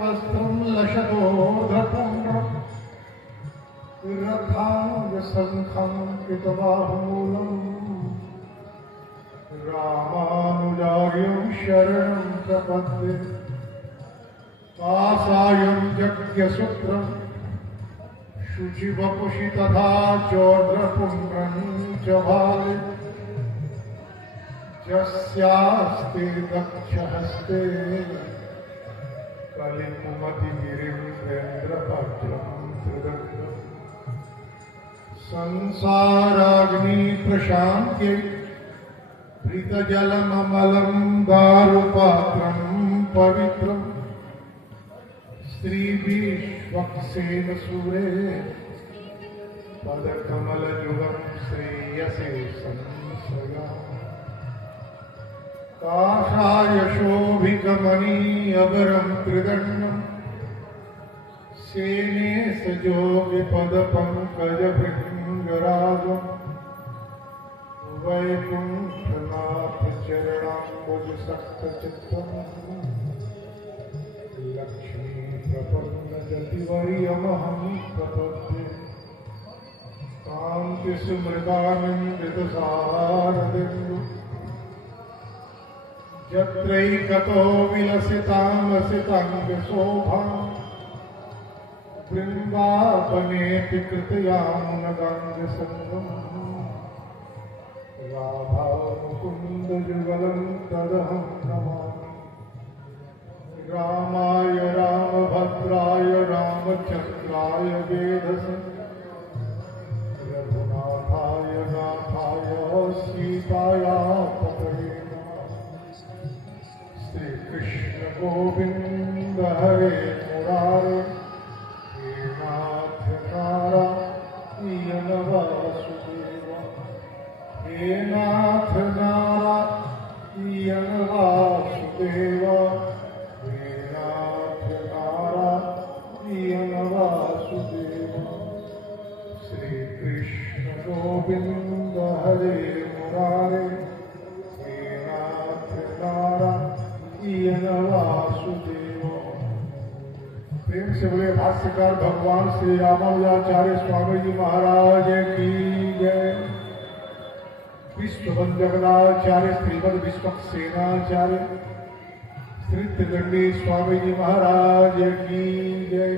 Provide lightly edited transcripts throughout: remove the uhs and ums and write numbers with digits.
वस्त्रं लशतोधतं रथाङ्गशङ्खं कृतबाहुमूलम् रामानुजार्यं शरणं प्रपद्ये कासायं यज्ञसूत्रं शुचिवपुषि तथा चोद्रपुण्ड्रं च भाले यस्यास्ते दक्षहस्ते कलिकुमतिगिरिन्द्रेन्द्रभद्रं त्रिदग्धम् संसाराग्नि प्रशान्त्यै प्रीतजलममलं दारुपात्रं पवित्रम् श्रीविश्वक्सेन सूरे पदकमलयुगं श्रेयसे संश्रयामि काषाय शोभितमणिअगरं त्रिदण्डं सेने सजोगिपदपङ्कजभृङ्गराजम् वैकुण्ठनाथ चरणाम्बुजसक्तचित्तम् लक्ष्मी प्रपन्नजतिवर्यमहं प्रपद्ये कान्तिसुमृगानन्दितसारदिन्दु यत्रैकतो विलसितामसिताङ्गशोभाम् वृन्दावनेऽपि कृतयामुनगाङ्गसङ्गम् राधामुकुन्दयुगलं तदहं नमामि रामाय रामभद्राय रामचन्द्राय वेधसे रघुनाथाय नाथाय सीताया पतये श्रीकृष्ण गोविन्द हरे मुरारे हे नाथ नारायण वासुदेव हे नाथ नारायण वासुदेव हे नाथ नारायण वासुदेव श्रीकृष्ण गोविन्द हरे मुरारे हे नाथ नारायण वासुदेव। प्रेम से बोले भाष्यकार भगवान श्री रामानुजाचार्य स्वामी जी महाराज की जय। विश्ववंदनाचार्य श्रीमद विश्वक्सेनाचार्य श्री त्रिदंडी स्वामी जी महाराज की जय।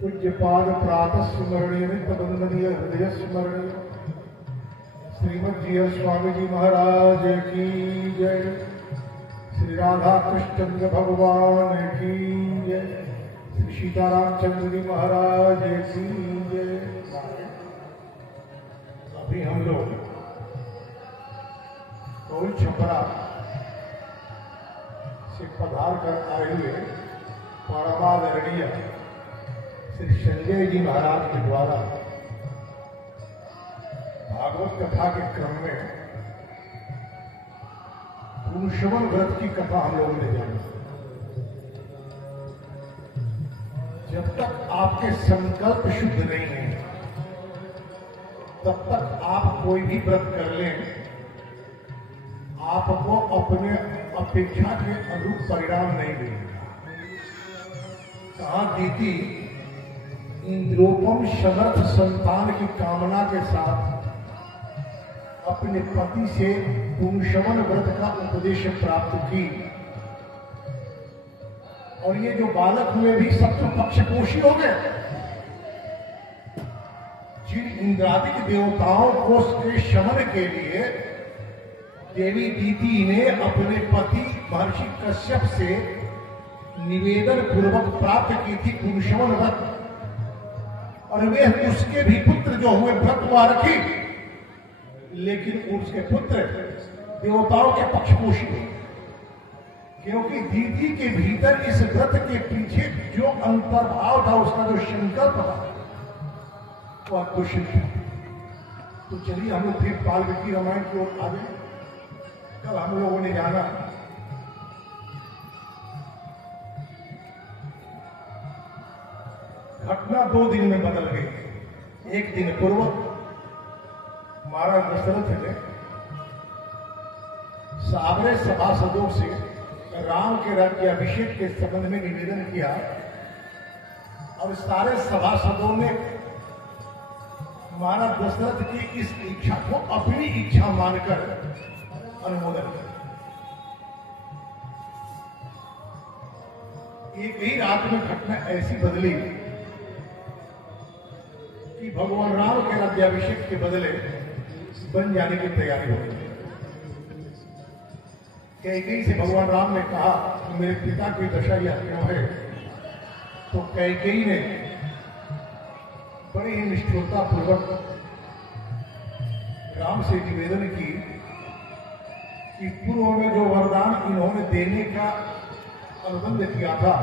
पूज्यपाद प्रातः स्मरणीय नित्य वंदनीय हृदय स्मरणीय श्रीमद जी स्वामी जी महाराज की जय। श्री राधा कृष्णचंद्र भगवान की जय। श्री सीतारामचंद्र जी महाराज की जय। अभी हम लोग कौल छपरा से पधार कर आए हुए परमादरणीय श्री संजय जी महाराज के द्वारा भागवत कथा के क्रम में पुरुषवन व्रत की कथा हम लोगों ने जानी। जब तक आपके संकल्प शुद्ध नहीं है तब तक आप कोई भी व्रत कर लें, आपको अपने अपेक्षा के अनुरूप परिणाम नहीं मिलेगा। कहा दीति इंद्रोपम समर्थ संतान की कामना के साथ अपने पति से पुंसवन व्रत का उपदेश प्राप्त की, और ये जो बालक हुए भी शत्रु पक्षपोषी हो गए। जिन इंद्रादिक देवताओं को के शमन के लिए देवी दीति ने अपने पति महर्षि कश्यप से निवेदन पूर्वक प्राप्त की थी पुंसवन व्रत, और वे उसके भी पुत्र जो हुए व्रत रखी, लेकिन उसके पुत्र देवताओं के पक्षपोषी हुए, क्योंकि दीति के भीतर इस व्रत के पीछे जो अंतर्भाव था, उसका जो संकल्प था वो अदृश्य था। तो चलिए हम लोग फिर वाल्मीकि रामायण की ओर आगे। कल हम लोगों ने जाना घटना 2 दिन में बदल गई। एक दिन पूर्व महाराज दशरथ ने साबरे सभासदों से राम के राज्याभिषेक के संबंध में निवेदन किया और सारे सभासदों ने महाराज दशरथ की इस इच्छा को अपनी इच्छा मानकर अनुमोदन किया। एक ही रात में घटना ऐसी बदली कि भगवान राम के राज्याभिषेक के बदले बन जाने की तैयारी हो गई। कैकेयी से भगवान राम ने कहा कि मेरे पिता की दशा यह क्यों है, तो कैकेयी ने बड़ी ही निष्ठुरता पूर्वक राम से निवेदन की कि पूर्व में जो वरदान इन्होंने देने का अनुबंध किया था,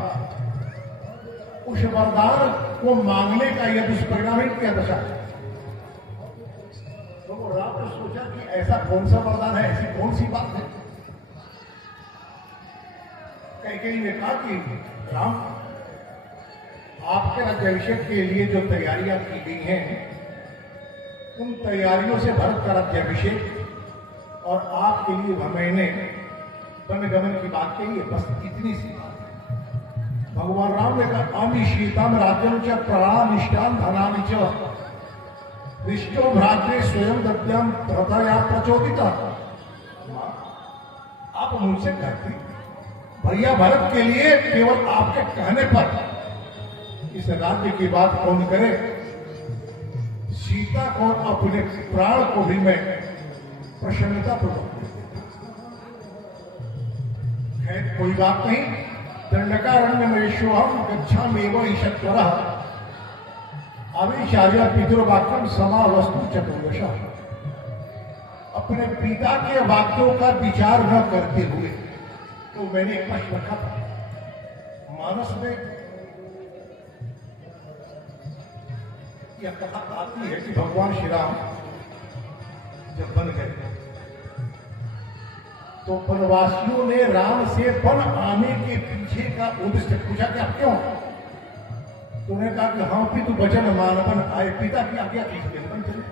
उस वरदान को मांगने का यह दुष्परिणाम क्या दशा। तो राम ने सोचा कि ऐसा कौन सा वरदान है, ऐसी कौन सी बात है। कैकेयी ने कहा कि राम, आपके राज्याभिषेक के लिए जो तैयारियां की गई हैं, उन तैयारियों से भरत का राज्याभिषेक और आपके लिए मैंने वनगमन की बात कही है, बस इतनी सी बात है। भगवान राम ने कहा अनिशीतम राज्यम च प्राणिष्टान धनानि च विष्णु भ्रात्रे स्वयं दत्तम हृदया प्रचोदिता। आप मुझसे कहती भैया भरत के लिए केवल आपके कहने पर इस राज्य की बात कौन करे, सीता को अपने प्राण को भी मैं प्रसन्नता पूर्वक। कोई बात नहीं, दंडकारण्य में हम गच्छामेव ईशत्वरः अविचार्य पितृवाक्यम समा वस्तु चतुर्दश। अपने पिता के वाक्यों का विचार न करते हुए, तो मैंने एक प्रश्न रखा था मानस में, यह कथा आती है कि भगवान श्री राम जब बन गए तो वनवासियों ने राम से वन आने के पीछे का उद्देश्य पूछा कि आप क्यों। तो उन्होंने कहा कि हम भी तो वचन मानवन आए, पिता की आज्ञा खींचते बन चले।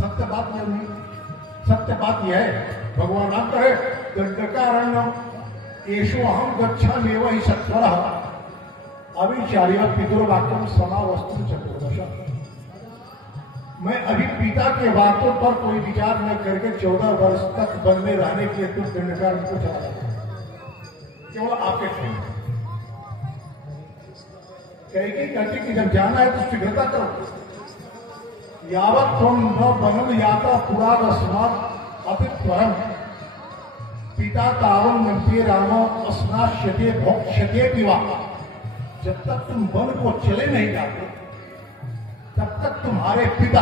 सत्य बात यह नहीं, सत्य बात यह है भगवान राम कहे दंडकारण्यम एषो हम गच्छामेव ईशत्वरः अविचार्य पितृवाक्यम समा वस्तु चतुर्दश। मैं अभी पिता के बातों पर कोई विचार न करके 14 वर्ष तक वन में रहने के लिए तुम दंडकार को चला गया, केवल आपके खेल। कैकेयी कहती कि जब जाना है तो शीघ्रता करो, यावत तुम न बनम याता पुरा अस्मात् अतित्वरम पिता तावन नंपे रामो अस्नाश्यते भोक्ष्यते पिवा। जब तक तुम वन को चले नहीं जाते तब तक तुम्हारे पिता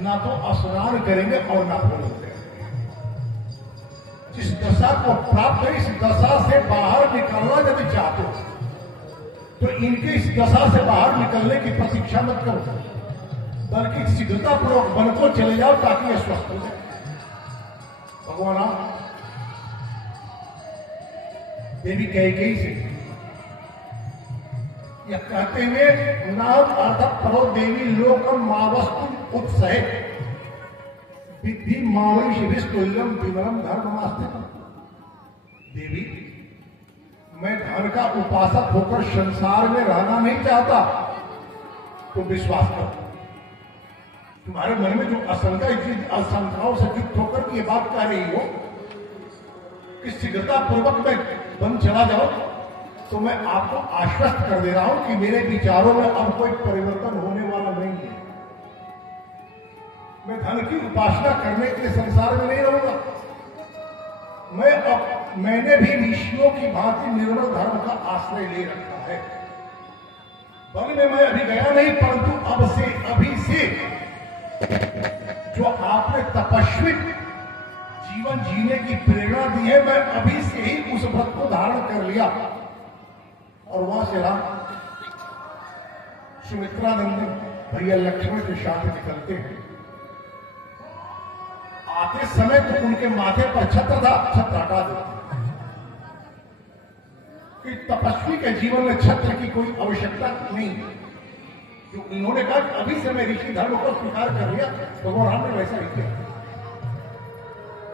ना तो स्नान करेंगे और ना भोजन करेंगे। जिस दशा को प्राप्त है, इस दशा से बाहर निकलना यदि चाहते हो तो इनके इस दशा से बाहर निकलने की प्रतीक्षा मत करो, बल्कि शीघ्रतापूर्वक वन को चले जाओ ताकि यह स्वस्थ हो जाए। भगवान राम देवी कैकेयी से यह कहते हुए नाम अर्थात तरो देवी लोकम मावस्तु उत्सहे विधि मावंश विस्तुल्यम विवरम धर्ममास्ते। देवी, मैं धन का उपासक होकर संसार में रहना नहीं चाहता, तो विश्वास करो। तुम्हारे मन में जो आशंकाओं से युक्त होकर ये बात कह रही हो कि शीघ्रता पूर्वक मैं वन चला जाओ, तो मैं आपको आश्वस्त कर दे रहा हूं कि मेरे विचारों में अब कोई परिवर्तन होने वाला नहीं है। मैं धन की उपासना करने के लिए संसार में नहीं रहूंगा। मैंने भी ऋषियों की भांति निर्मल धर्म का आश्रय ले रखा है। वन में मैं अभी गया नहीं, परंतु अभी से जो आपने तपस्वी जीवन जीने की प्रेरणा दी है, मैं अभी से ही उस व्रत को धारण कर लिया। और वहां से राम सुमित्रानंदन भैया लक्ष्मण के साथ निकलते हैं। आते समय तो उनके माथे पर छत्र था, छत्र हटा देते कि तपस्वी के जीवन में छत्र की कोई आवश्यकता नहीं है। जो इन्होंने कहा कि अभी से मैं ऋषि धर्म को स्वीकार कर लिया, भगवान राम ने वैसा ही किया।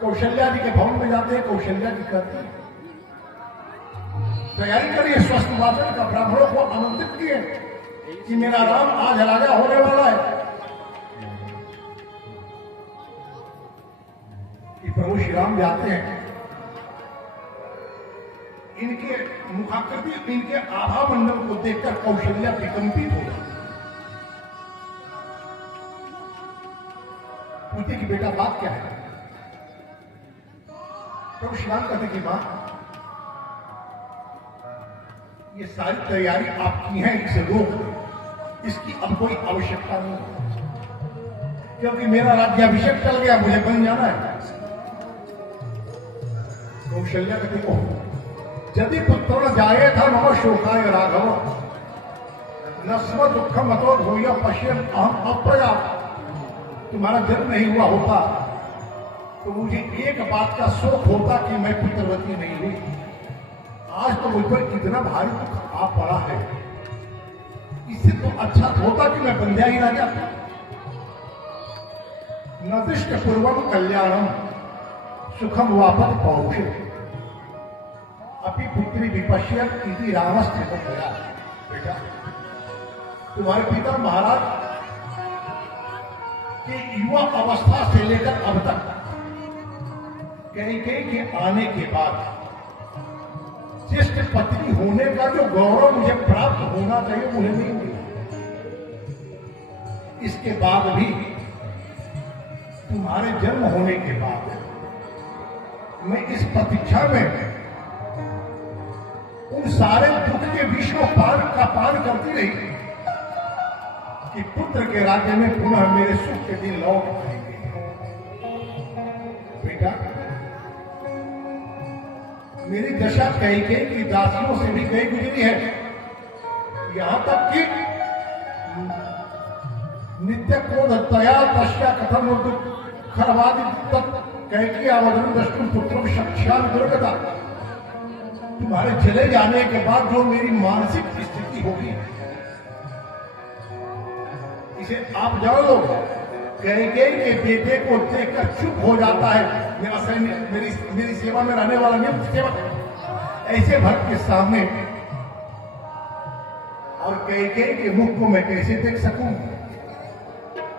कौशल्या जी के भवन में जाते हैं, कौशल्या जी कहती है तैयारी करिए स्वस्थ वाचन का, ब्राह्मणों को आमंत्रित किए कि मेरा राम आज राजा होने वाला है। कि प्रभु श्री राम जाते हैं, इनके मुखाकृति, इनके आभा मंडल को देखकर कौशल्या विकंपित हो गई। पूछते कि बेटा बात क्या है? प्रभु श्री राम कहते कि मां, ये सारी तैयारी आपकी है, इसे रोक दो, इसकी अब कोई आवश्यकता नहीं है, क्योंकि मेरा राज्याभिषेक चल गया, मुझे बन जाना है। कौशल्या कहते को यदि पुत्र जाए था मम शोकाय राघव न स्व दुखम अतो भूय पश्यन अहम अप्रजा। तुम्हारा जन्म नहीं हुआ होता तो मुझे एक बात का शोक होता कि मैं पुत्रवती नहीं हुई। आज तो मुझ पर कितना भारी दुख आ पड़ा है, इससे तो अच्छा होता कि मैं बंध्या ही राजा। न दृष्ट पूर्वम कल्याणम सुखम वापत पौरुषे अपनी पुत्री विपश्यन इति रामस्थित गया। बेटा, तुम्हारे पिता महाराज के युवा अवस्था से लेकर अब तक कैकेयी के आने के बाद ज्येष्ठ पत्नी होने का जो गौरव मुझे प्राप्त होना चाहिए मुझे नहीं मिला। इसके बाद भी तुम्हारे जन्म होने के बाद मैं इस प्रतीक्षा में उन सारे दुख के विष को पान करती रही कि पुत्र के राज्य में पुनः मेरे सुख के दिन लौट आएंगे। बेटा, मेरी दशा कैकेयी की दासियों से भी गई गुजरी है, यहां तक कि नित्य क्रोध तया तस्या कथम खरवादि कैकेयी आवेदन दृष्टुम पुत्रम शक्ष्याम दुर्गता। तुम्हारे चले जाने के बाद जो मेरी मानसिक स्थिति होगी इसे आप जान लो। कैकेयी के बेटे को देखकर चुप हो जाता है मेरा सैनिक, मेरी सेवा में रहने वाला नियुक्त सेवक। ऐसे भक्त के सामने और कैकेयी के मुख को मैं कैसे देख सकूं?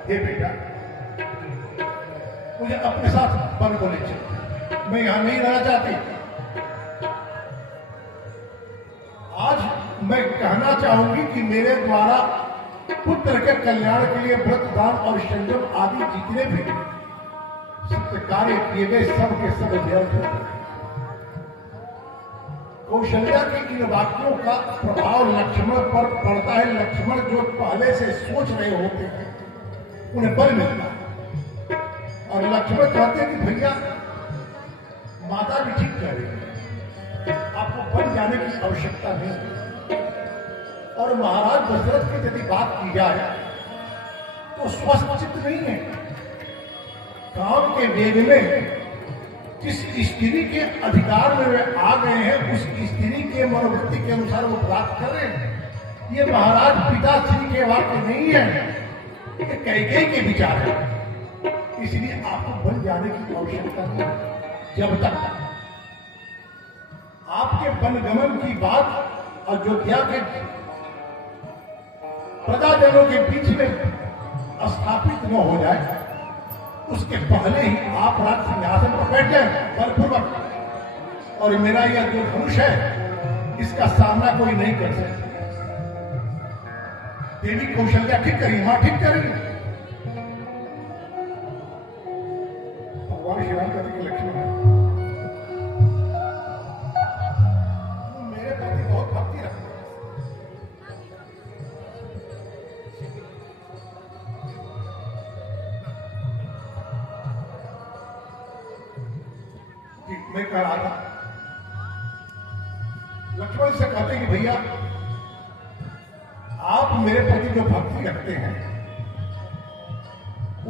हे बेटा, मुझे अपने साथ वन को ले चलो, मैं यहां नहीं रहना चाहती। आज मैं कहना चाहूंगी कि मेरे द्वारा पुत्र के कल्याण के लिए व्रत दान और संयम आदि जितने भी सत्य कार्य किए गए सब के सब व्यर्थ हो गए। कौशल्या के इन वाक्यों का प्रभाव लक्ष्मण पर पड़ता है। लक्ष्मण जो पहले से सोच रहे होते हैं उन्हें बल मिलता है और लक्ष्मण कहते हैं कि भैया माता भी ठीक कह रही है, आपको बन जाने की आवश्यकता नहीं। और महाराज दशरथ की यदि बात की जाए तो स्वस्थ चित्त नहीं है। काम के वेग में जिस स्त्री के अधिकार में वे आ गए हैं उस स्त्री के मनोवृत्ति के अनुसार वो प्राप्त कर रहे हैं। ये महाराज पिताश्री के वाक्य नहीं है, ये कैकेयी के विचार है। इसलिए आपको बन जाने की आवश्यकता नहीं जब तक आपके वनगमन की बात अयोध्या के प्रजाजनों के बीच में स्थापित न हो जाए उसके पहले ही आप राज सिंहासन पर बैठ जाए बलपूर्वक। और मेरा यह जो धनुष है इसका सामना कोई नहीं कर सकता। देवी कौशल्या ठीक करी, मां ठीक करी। भगवान श्री राम कहते कि लक्ष्मण मेरे प्रति बहुत भक्ति रखते हैं। मैं कह रहा था लक्ष्मण से कहते कि भैया आप मेरे प्रति जो भक्ति रखते हैं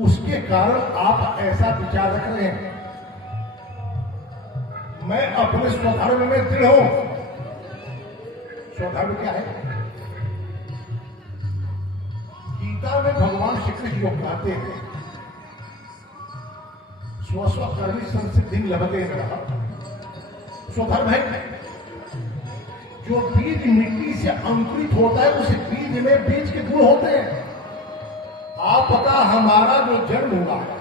उसके कारण आप ऐसा विचार रख रहे हैं। मैं अपने स्वधर्म में दृढ़ हूं। स्वधर्म क्या है? गीता में भगवान श्री कृष्ण जो कहते हैं स्वस्वकर्मी संसिद्धि लभते रहा। स्वधर्म है जो बीज मिट्टी से अंकुरित होता है, उस बीज में बीज के गुण होते हैं। आपका हमारा जो जन्म हुआ है,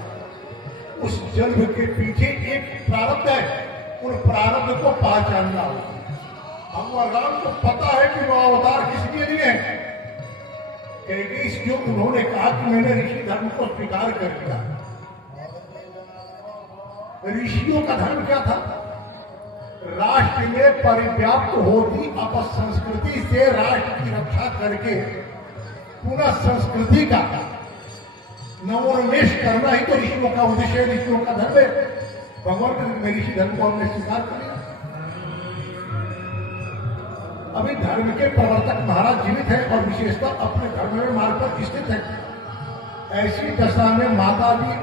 उस जन्म के पीछे एक प्रारब्ध है, उन प्रारब्ध को पहचानना होगा। भगवान राम को पता है कि वह अवतार किसके लिए है, क्योंकि उन्होंने कहा कि मैंने ऋषि धर्म को स्वीकार कर लिया। ऋषियों का धर्म क्या था? राष्ट्र में परिव्याप्त होती अपसंस्कृति से राष्ट्र की रक्षा करके पुनः संस्कृति का नवोन्मेष करना ही तो ऋषियों का उद्देश्य है, ऋषियों का धर्म है। भगवान ने ऋषि धर्म को हमने स्वीकार कर लिया। अभी धर्म के प्रवर्तक महाराज जीवित है और विशेषता अपने धर्म में मार्ग पर स्थित है। ऐसी दशा में माता भी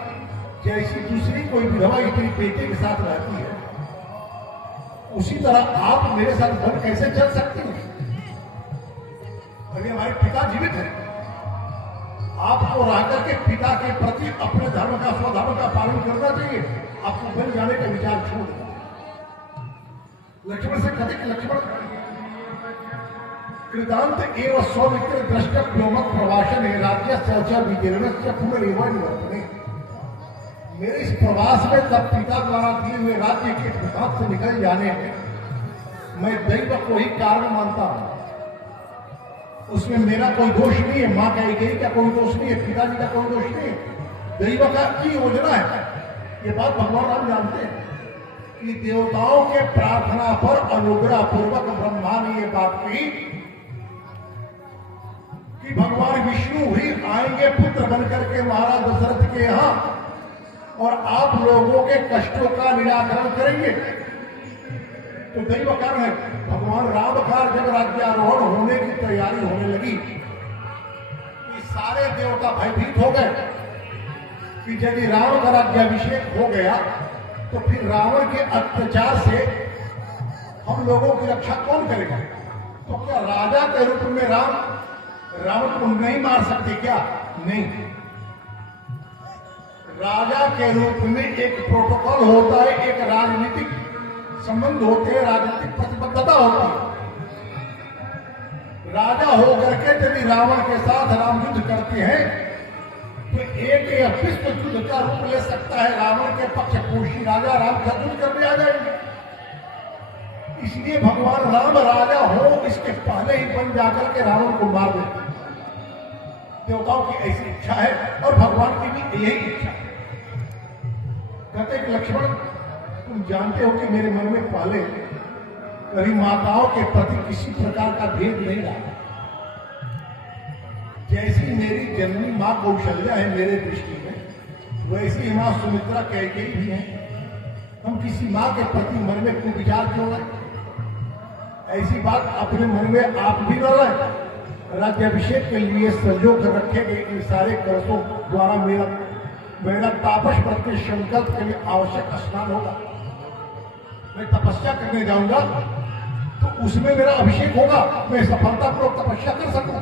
जैसी दूसरी कोई विधवा स्त्री बेटे के साथ रहती है, उसी तरह आप मेरे साथ धर्म कैसे चल सकते हैं? अभी हमारे पिता जीवित है, आपको रह करके पिता के प्रति अपने धर्म का स्वधर्म का पालन करना चाहिए। आपको बन जाने का विचार छोड़ दो। लक्ष्मण से कहते कि लक्ष्मण कृतांत एवं स्वमित्र द्रष्टव्योमक प्रवासन है राज्य चर्चा विकीर्ण से पुनर्निर्माण निवर्तने। मेरे इस प्रवास में तब पिता द्वारा दिए हुए राज्य के हाथ से निकल जाने में मैं दैव को ही कारण मानता हूं। उसमें मेरा कोई दोष नहीं है, मां कही का कोई दोष नहीं है, पिताजी का कोई दोष नहीं है, दैव का की योजना है। ये बात भगवान राम जानते हैं कि देवताओं के प्रार्थना पर अनुग्रह पूर्वक ब्रह्मा ने ये बात कही कि भगवान विष्णु ही आएंगे पुत्र बनकर के महाराज दशरथ के यहां और आप लोगों के कष्टों का निराकरण करेंगे। तो दैव कारण है। भगवान राम का जब राज्यारोहण होने की तैयारी होने लगी कि सारे देवता भयभीत हो गए कि यदि राम का राज्याभिषेक हो गया तो फिर रावण के अत्याचार से हम लोगों की रक्षा कौन करेगा? तो क्या राजा के रूप में रावण को नहीं मार सकते क्या? नहीं। राजा के रूप में एक प्रोटोकॉल होता है, एक राजनीतिक संबंध होते हैं, राजनीतिक प्रतिबद्धता होती है। राजा होकर के यदि रावण के साथ राम युद्ध करते हैं तो एक विश्व युद्ध का रूप ले सकता है। रावण के पक्षपोषी राजा राम का युद्ध करने आ जाएंगे। इसलिए भगवान राम राजा हो इसके पहले ही बन जाकर के रावण को मार देते। देवताओं की ऐसी इच्छा है और भगवान की भी यही इच्छा है। कहते कि लक्ष्मण तुम जानते हो कि मेरे मन में पहले कभी माताओं के प्रति किसी प्रकार का भेद नहीं रहा। जैसी मेरी जननी मां कौशल्या है मेरे दृष्टि में, वैसी मां सुमित्रा कैकेयी भी है। हम किसी मां के प्रति मन में कोई विचार क्यों लाए? ऐसी बात अपने मन में आप भी न लाए। राज्याभिषेक के लिए संजो कर रखे गए इन सारे कलशों द्वारा मेरा तापस प्रति संकल्प के लिए आवश्यक स्नान होगा। मैं तपस्या करने जाऊंगा तो उसमें मेरा अभिषेक होगा, मैं सफलतापूर्वक तपस्या कर सकूं।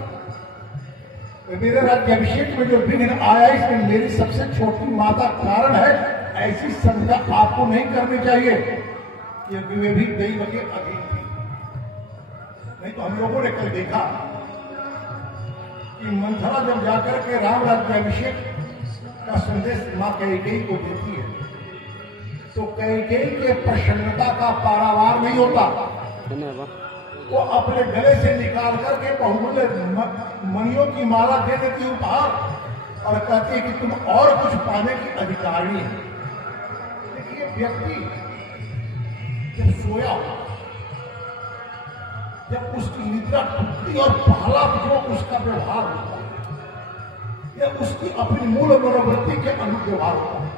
मेरे राज्याभिषेक में जो विघ्न आया इसमें मेरी सबसे छोटी माता कारण है, ऐसी शंका आपको नहीं करनी चाहिए क्योंकि वे भी दैव के अधीन थी। नहीं तो हम लोगों ने कल देखा कि मंथरा जब जाकर के राम राज्याभिषेक का संदेश मां कैकेयी को देती है तो कैकेयी के प्रसन्नता का पारावार नहीं होता। वो अपने गले से निकाल करके बहुमूल्य मणियों की माला दे देती उपहार और कहती है कि तुम और कुछ पाने की अधिकारी है। देखिए व्यक्ति जब सोया हो, जब उसकी निद्रा टूटती और पहला जो उसका व्यवहार होता है या उसकी अपनी मूल मनोवृत्ति के अनुरूप व्यवहार होता है,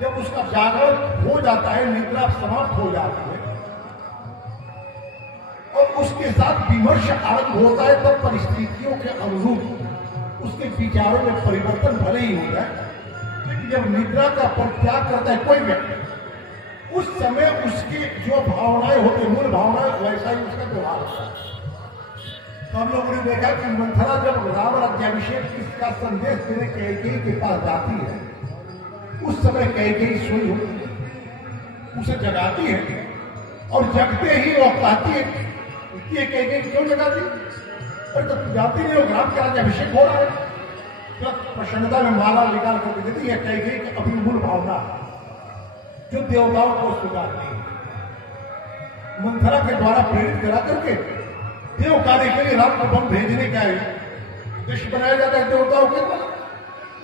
जब उसका जागरण हो जाता है, निद्रा समाप्त हो जाती है और उसके साथ विमर्श आरंभ होता है, तब परिस्थितियों के अनुरूप उसके विचारों में परिवर्तन भले ही हो जाए, लेकिन जब निद्रा का परित्याग करता है कोई व्यक्ति, उस समय उसकी जो भावनाएं होती, मूल भावनाएं, वैसा ही उसका व्यवहार होता है। तो हम लोगों ने देखा कि मंथरा जब राम राज्याभिषेक इसका संदेश देने कैकेयी के पास जाती है उस समय कैकेयी सोई हो, उसे जगाती है और जगते ही वो कहती है कि ये कैकेयी क्यों जगाती? अरे तो तू जाती नहीं हो, ग्राम के आज अभिषेक हो रहा है। तो प्रसन्नता में माला निकाल कर देती है कैकेयी की अपनी मूल भावना जो देवताओं को स्वीकार नहीं, मंथरा के द्वारा प्रेरित करा करके देव कार्य के लिए राम को बम भेजने का दृश्य बनाया जाता है देवताओं के द्वारा।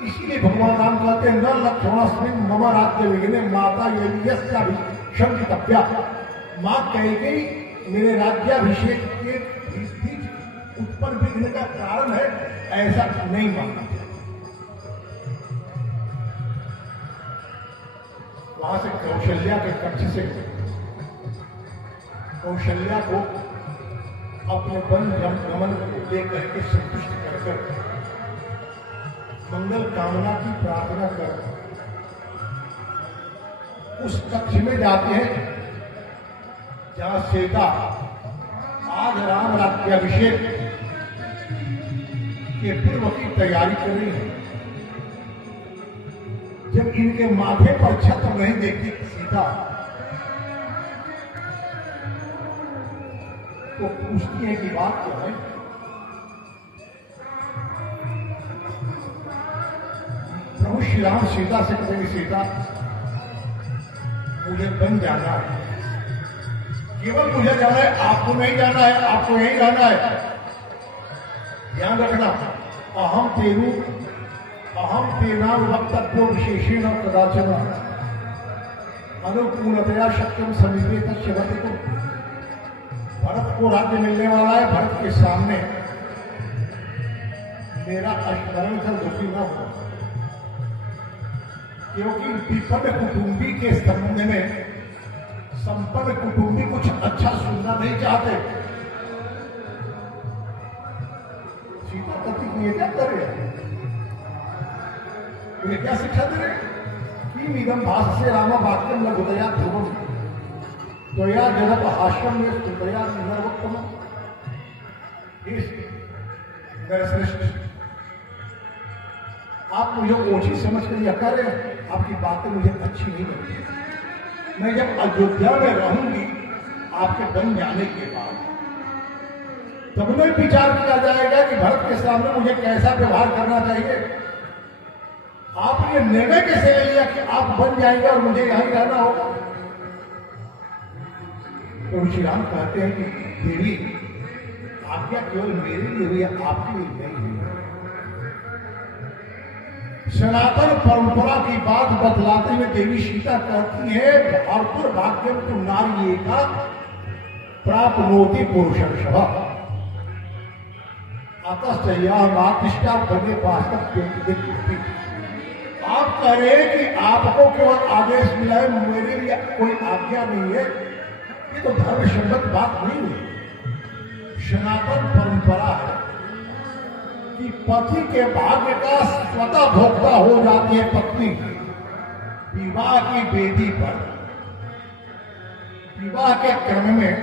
इसीलिए भगवान राम कहते हैं न लक्ष्मणस्मिन मम राज्य विघ्ने माता यज्ञाभिषेकितव्या। मां कैकेयी मेरे राज्याभिषेक के बीच उत्पन्न विघ्न का कारण है, ऐसा नहीं मानना चाहिए। वहां से कौशल्या के कक्ष से कौशल्या को अपने वन गमन को लेकर के संतुष्ट कर मंगल कामना की प्रार्थना कर उस कक्ष में जाते हैं जहां सीता आज राम राज्याभिषेक के पूर्व की तैयारी कर रही है। जब इनके माथे पर छत्र नहीं देखती सीता तो पूछती है कि बात क्या है। प्रभु श्री राम सीता से कहेंगे सीता मुझे बन जाना है, केवल मुझे जाना है, आपको नहीं जाना है, आपको यही रहना है। ध्यान रखना अहम तेना वक्तव्यो विशेषेण कदाचन अनुकूलतया शक्यम समीपे तस्यवति को। भरत को राज्य मिलने वाला है, भरत के सामने मेरा स्मरण कर दुखी न हो, क्योंकि विपन्न कुटुंबी के संबंध में संपन्न कुटुंबी कुछ अच्छा सुनना नहीं चाहते। सीता पति को ये क्या कर रहे हैं, उन्हें क्या शिक्षा दे रहे हैं कि निगम भाष से रामा वाक्यम लघुतया ध्रुवम त्वया जगत हास्यम में स्तुतया नरोत्तम। श्रेष्ठ आप मुझे ओछी समझ कर यह कर रहे हैं, आपकी बातें मुझे अच्छी नहीं लगती। मैं जब अयोध्या में रहूंगी आपके बन जाने के बाद तब में विचार किया जाएगा कि भरत के सामने मुझे कैसा व्यवहार करना चाहिए। आपने निर्णय कैसे ले लिया कि आप बन जाएंगे और मुझे यहीं रहना होगा। तो श्री राम कहते हैं कि देवी आज्ञा केवल मेरे लिए हुई, आपके लिए नहीं हुई। सनातन परंपरा की बात बतलाते हुए देवी सीता कहती है भरपूर भाग्यम तुम नारी का प्राप्नोति पुरुषर्षभ अतः यह मातृष्टा बने वास्तव। आप कह रहे हैं कि आपको केवल आदेश मिला है, मेरे लिए कोई आज्ञा नहीं है, ये तो धर्म सम्मत बात नहीं है। सनातन परंपरा है कि पति के भाग्य का स्वतः भोक्ता हो जाती है पत्नी। विवाह की वेदी पर विवाह के क्रम में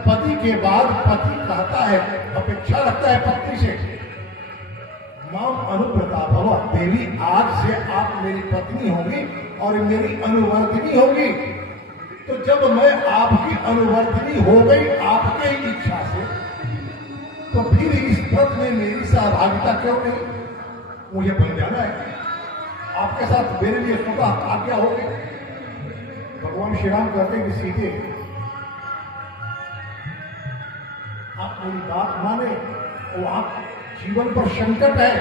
पति के बाद पति कहता है, अपेक्षा रखता है पत्नी से, माम अनुव्रता भव, देवी आज से आप मेरी पत्नी होगी और मेरी अनुवर्तिनी होगी। तो जब मैं आपकी अनुवर्तिनी हो गई आपके ही इच्छा से, तो फिर इस व्रत में मेरी सहभागिता क्यों नहीं? मुझे बन जाना है, आपके साथ मेरे लिए स्वतः आज्ञा होगी। भगवान श्री राम कहते हैं कि सीते आप मेरी बात माने, और आप जीवन पर संकट है।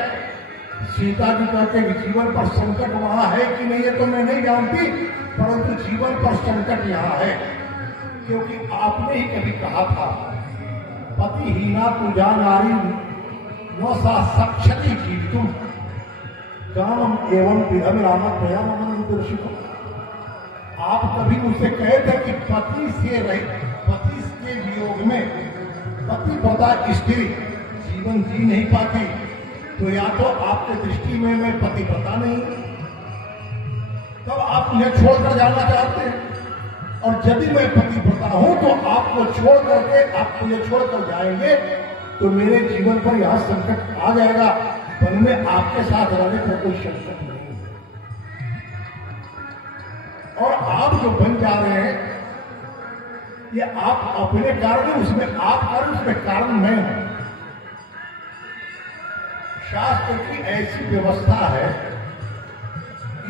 सीता जी कहते हैं कि जीवन पर संकट वहां है कि नहीं है तो मैं नहीं जानती, परंतु जीवन पर संकट यहाँ है, क्योंकि आपने ही कभी कहा था पतिहीना तुझा नारी न सा सक्षति जीवितुम कामम एवं विधम राम प्रयाम दर्शित। आप कभी मुझसे कहे थे कि पति के वियोग में पति पता स्त्री जीवन जी नहीं पाती, तो या तो आपके दृष्टि में मैं पति पता नहीं, तब आप मुझे छोड़कर जाना चाहते हैं, और यदि मैं पति पता हूं तो आपको छोड़ करके आप मुझे छोड़कर जाएंगे तो मेरे जीवन पर यहां संकट आ जाएगा। वन में आपके साथ रहने पर कोई संकट नहीं है। और आप जो बन जा रहे हैं, ये आप अपने कारण, उसमें आप कारण, उसमें कारण मैं हूं। शास्त्र की ऐसी व्यवस्था है,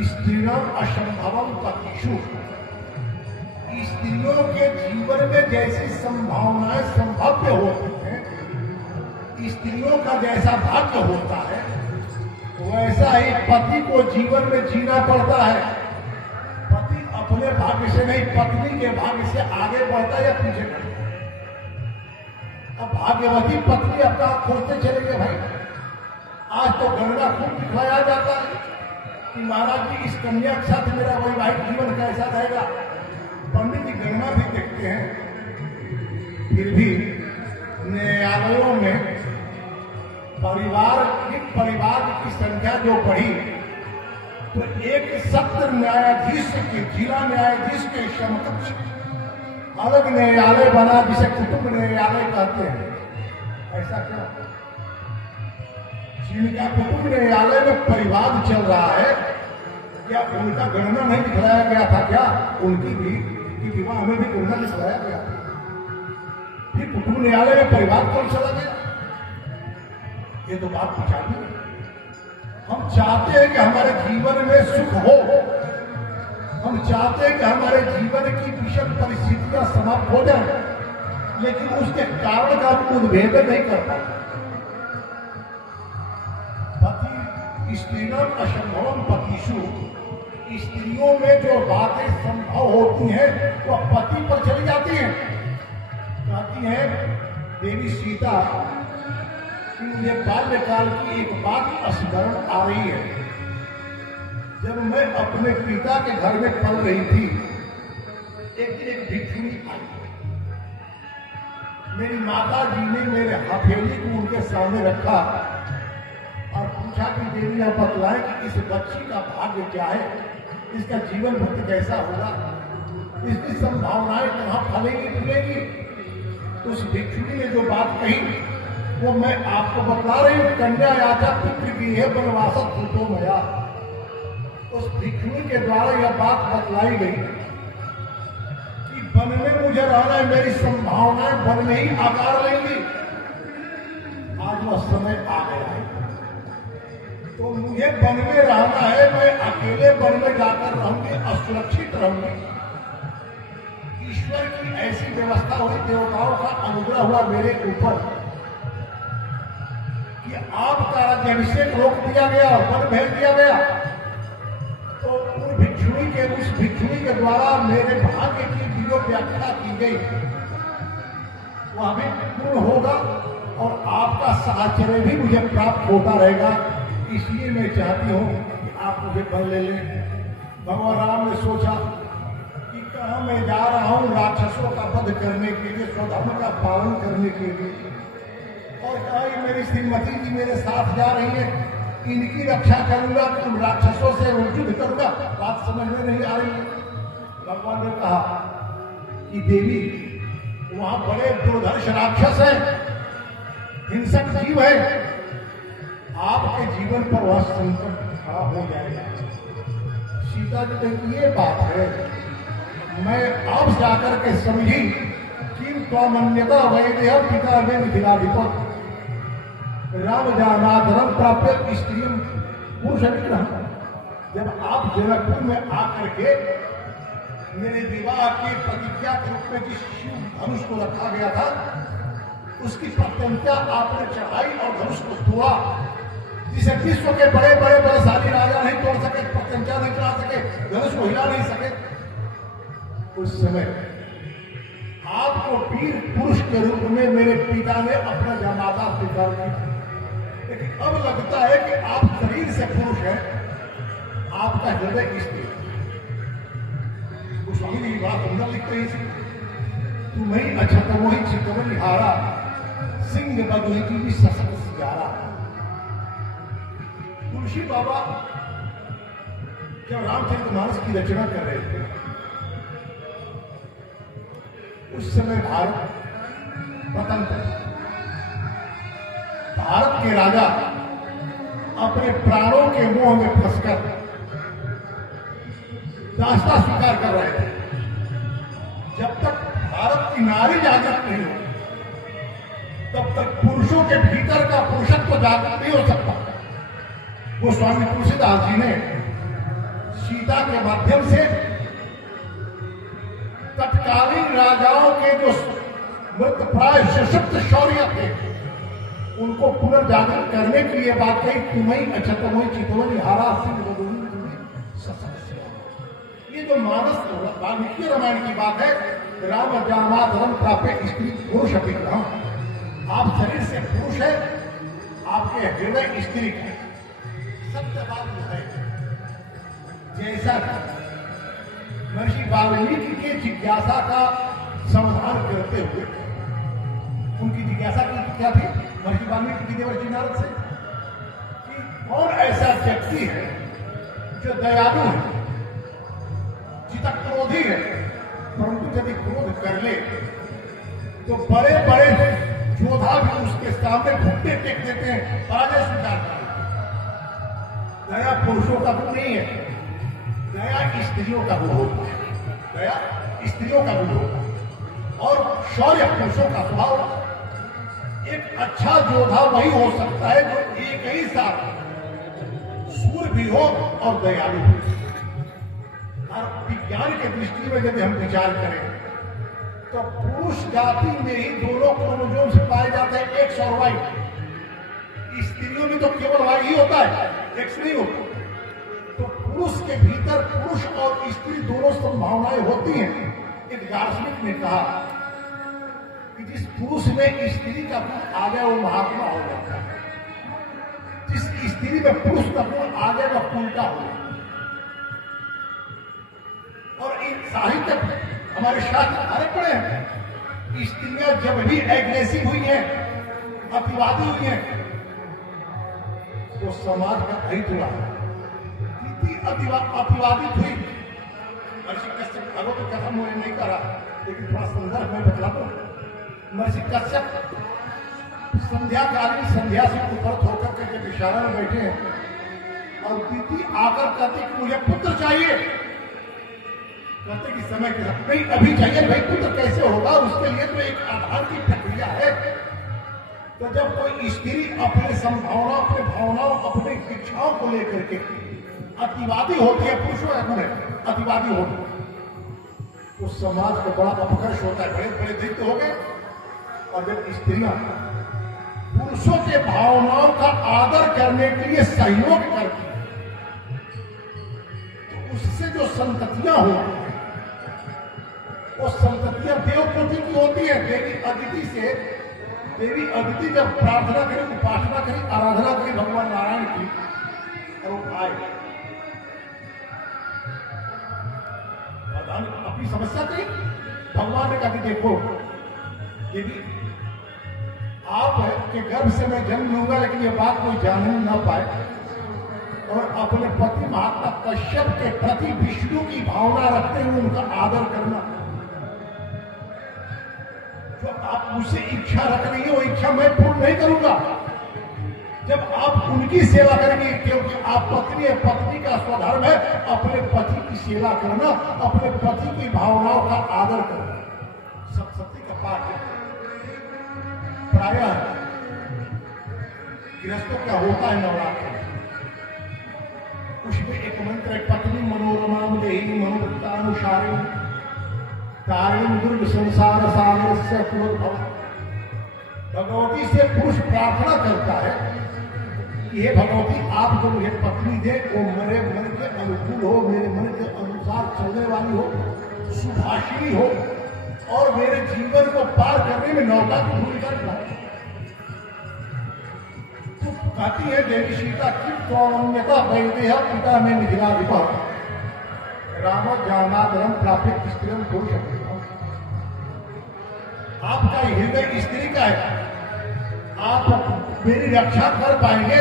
स्त्रीणाम असंभवम पतिषु, स्त्रियों के जीवन में जैसी संभावनाएं संभव्य होती हैं, स्त्रियों का जैसा भाग्य होता है, वैसा ही पति को जीवन में जीना पड़ता है। पति अपने भाग्य से नहीं, पत्नी के भाग्य से आगे बढ़ता है या पीछे बढ़ता है। अब भाग्यवती पत्नी अपना खोजते चलेंगे भाई। आज तो गणना खूब दिखलाया जाता है कि महाराज जी इस कन्या के साथ मेरा वैवाहिक जीवन कैसा रहेगा। पंडित जी गणना भी देखते हैं, फिर भी न्यायालयों में परिवार की संख्या जो बढ़ी, तो एक सत्र न्यायाधीश के, जिला न्यायाधीश के समकक्ष अलग न्यायालय बना, जिसे कुटुंब न्यायालय कहते हैं। ऐसा क्यों? जिनका कुटुंब न्यायालय में परिवाद चल रहा है, क्या उनका गणना नहीं दिखलाया गया था? क्या उनकी भी विवाह में भी गणना दिखलाया गया था? फिर कुटुंब न्यायालय में परिवार कौन चला गया? ये तो बात पूछानी है। हम चाहते हैं कि हमारे जीवन में सुख हो, हम चाहते हैं कि हमारे जीवन की विषम परिस्थितियां समाप्त हो जाए, लेकिन उसके कारण का उद्भेदन नहीं कर पाते। पति स्त्रीणाम असंभवम पतिषु, स्त्रियों में जो बातें संभव होती हैं वो पति पर चली जाती हैं। कहती है देवी सीता कि मुझे बाल्यकाल की एक बात स्मरण आ रही है। जब मैं अपने पिता के घर में पल रही थी, एक दिन एक भिक्षुणी आई। मेरी माता जी ने मेरे हथेली को उनके सामने रखा और पूछा कि देवी आप बतलाएं कि इस बच्ची का भाग्य क्या है, इसका जीवन भक्ति कैसा होगा, इसकी संभावनाएं कहां फलेंगी फूलेंगी। तो उस भिक्षुणी ने जो बात कही वो मैं आपको बता रही हूं। कन्या याचा पुत्र की है वनवासक पुतो मया। उस भिक्षुणी के द्वारा यह बात बतलाई गई कि वन में मुझे रहना है, मेरी संभावनाएं वन में ही आकार लेंगी। आज वह समय आ गया है, तो मुझे वन में रहना है। मैं अकेले वन में जाकर रहूंगी, असुरक्षित रहूंगी। ईश्वर की ऐसी व्यवस्था हुई, देवताओं का अनुग्रह हुआ मेरे ऊपर कि आपका राज्याभिषेक रोक दिया गया और वन भेज दिया गया। तो उस भिक्षुणी के द्वारा मेरे भाग्य की जो व्याख्या की गई वह भी पूर्ण होगा और आपका साहचर्य भी मुझे प्राप्त होता रहेगा। इसलिए मैं चाहती हूं कि आप मुझे वन ले लें। भगवान राम ने सोचा कि कहां मैं जा रहा हूं, राक्षसों का वध करने के लिए, स्वधर्म का पालन करने के लिए, और कहा मेरी श्रीमती जी मेरे साथ जा रही है, इनकी रक्षा करूंगा कि उन राक्षसों से युद्ध करूंगा। बात समझ में नहीं आ रही है। भगवान ने कहा कि देवी वहां बड़े दुर्धर्ष राक्षस हैं, हिंसक जीव है, आपके जीवन पर वह संकट खड़ा हो जाएगा। सीता जी कहती ये बात है, मैं अब जाकर के समझी कि त्वमन्यता वैदेह पिता में मिथिलाधिपत राम जानाधरम प्राप्त स्त्री पुरुष विग्रह। जब आप जनकपुर में आकर के मेरे विवाह की प्रतिज्ञा के रूप में जिस शिव धनुष को रखा गया था, उसकी प्रत्यंता आपने चढ़ाई और धनुष को तोड़ा, जिसे विश्व के बड़े बड़े बलशाली राजा नहीं तोड़ सके, प्रत्यंता नहीं चढ़ा सके, धनुष को हिला नहीं सके। उस समय आपको वीर पुरुष के रूप में मेरे पिता ने अपना जमाता स्वीकार किया। लेकिन अब लगता है कि आप शरीर से पुरुष हैं, आपका हृदय स्त्री। स्वामी जी बात सुंदर लिखते हैं, तुम्हें अच्छा तो वही चितवन हारा, सिंह बदले की भी सशक्त सियारा। तुलसी बाबा जब रामचरितमानस की रचना कर रहे थे, उस समय भारत स्वतंत्र, भारत के राजा अपने प्राणों के मोह में फंसकर दास्ता स्वीकार कर रहे थे। जब तक भारत की नारी जागृत नहीं हो, तब तक पुरुषों के भीतर का पुरुषत्व जागृत नहीं हो सकता। वो स्वामी तुलसीदास जी ने सीता के माध्यम से तत्कालीन राजाओं के जो मृतप्राय सशक्त शौर्य थे, उनको पुनर्जागृत करने के लिए बात कही, तुम्हें अचतमय चितवनी हारा सिंह ये जो मानस वाल्मीकि रामायण की बात है, राम जामाधरम प्राप्य स्त्री पुरुष अभिग्रह। आप शरीर से पुरुष है, आपके हृदय स्त्री है। सत्य बात है। जैसा महर्षि वाल्मीकि के जिज्ञासा का समाधान करते हुए, उनकी जिज्ञासा क्या थी महर्षि वाल्मीकि की देवर्षि नारद से, कि कौन ऐसा व्यक्ति है जो दयालु है, जितक क्रोधी है, परंतु यदि क्रोध कर ले तो बड़े बड़े योद्धा भी उसके सामने घुटने टेक देते हैं, पराजय स्वीकार करते हैं। दया पुरुषों का गुण नहीं है, दया स्त्रियों का गुण होता है। दया स्त्रियों का गुण होता है और शौर्य पुरुषों का स्वभाव। एक अच्छा योद्धा वही हो सकता है जो एक ही साथ सूर भी हो और दयालु हो। और विज्ञान के दृष्टि में यदि हम विचार करें तो पुरुष जाति में ही दोनों क्रोमोसोम से पाए जाते हैं, एक्स और वाई। स्त्रियों में तो केवल वाई ही होता है, एक्स नहीं होता। तो पुरुष के भीतर पुरुष और स्त्री दोनों संभावनाएं होती हैं। एक दार्शनिक ने कहा कि जिस पुरुष में स्त्री का गुण आ गया वो महात्मा हो जाता है, जिस स्त्री में पुरुष का गुण आ गया वो उल्टा हो जाता है। और इन साहित्य हमारे शास्त्र हमारे पढ़े हैं, स्त्रियां जब भी एग्रेसिव हुई हैं, अतिवादी हुई हैं, तो समाज का हित हुआ है। अतिवादित हुई, महर्षि कश्यप अगो तो कथम मुझे नहीं करा, लेकिन थोड़ा संदर्भ में बतलाता हूं। महर्षि कश्यप संध्याकालीन संध्या से उपरत होकर के जब इशारा में बैठे हैं और दीदी आकर कहते कि मुझे पुत्र चाहिए, कहते कि समय के साथ नहीं अभी चाहिए भाई, पुत्र कैसे होगा, उसके लिए तो एक आधार की प्रक्रिया है। तो जब कोई स्त्री अपने संभावना, अपने भावनाओं, अपनी इच्छाओं को लेकर के अतिवादी होती है, पुरुषों का गुण है अतिवादी होती है, तो समाज को बड़ा अपकर्ष होता है, बड़े बड़े दैत्य हो गए। और जब स्त्रियां पुरुषों के भावनाओं का आदर करने के लिए सहयोग करती है, तो उससे जो संततियां होती हैं, वो संततियां देवपुत्री की होती है। देवी अदिति से, देवी अदिति जब प्रार्थना करी, उपासना करी, आराधना करी भगवान नारायण की, और वो आए अपनी समस्या थी, भगवान ने कहा कि देखो देवी, आपके गर्भ से मैं जन्म लूंगा, लेकिन ये बात कोई जान ही ना पाए, और अपने पति महात्मा कश्यप के प्रति विष्णु की भावना रखते हुए उनका आदर करना। जो आप मुझसे इच्छा रख रही है वो इच्छा मैं पूर्ण नहीं करूंगा जब आप उनकी सेवा करेंगे, क्योंकि आप पत्नी है, पत्नी का स्वधर्म है अपने पति की सेवा करना, अपने पति की भावनाओं का आदर करना। सप्तशती का पाठ है। प्रायः गृहस्थों क्या होता है नवरात्र में, उसमें एक मंत्र है, पत्नी मनोरमा देही मनोवृत्तानुसारी तारिणी दुर्ग संसार सागर से भव। भगवती से पुरुष प्रार्थना करता है कि हे भगवती, आप जो मुझे पत्नी दे वो मेरे मन के अनुकूल हो, मेरे मन के अनुसार चलने वाली हो, सुभाषिणी हो, और मेरे जीवन को पार करने में नौका की भूमिका निभाए। तो कहती है देवी सीता की त्वमन्यता वैदेह पिता में निधिरा विपह राम जामातरम प्राप्त स्त्रियम पुरुष। आपका हृदय स्त्री का है, आप मेरी रक्षा कर पाएंगे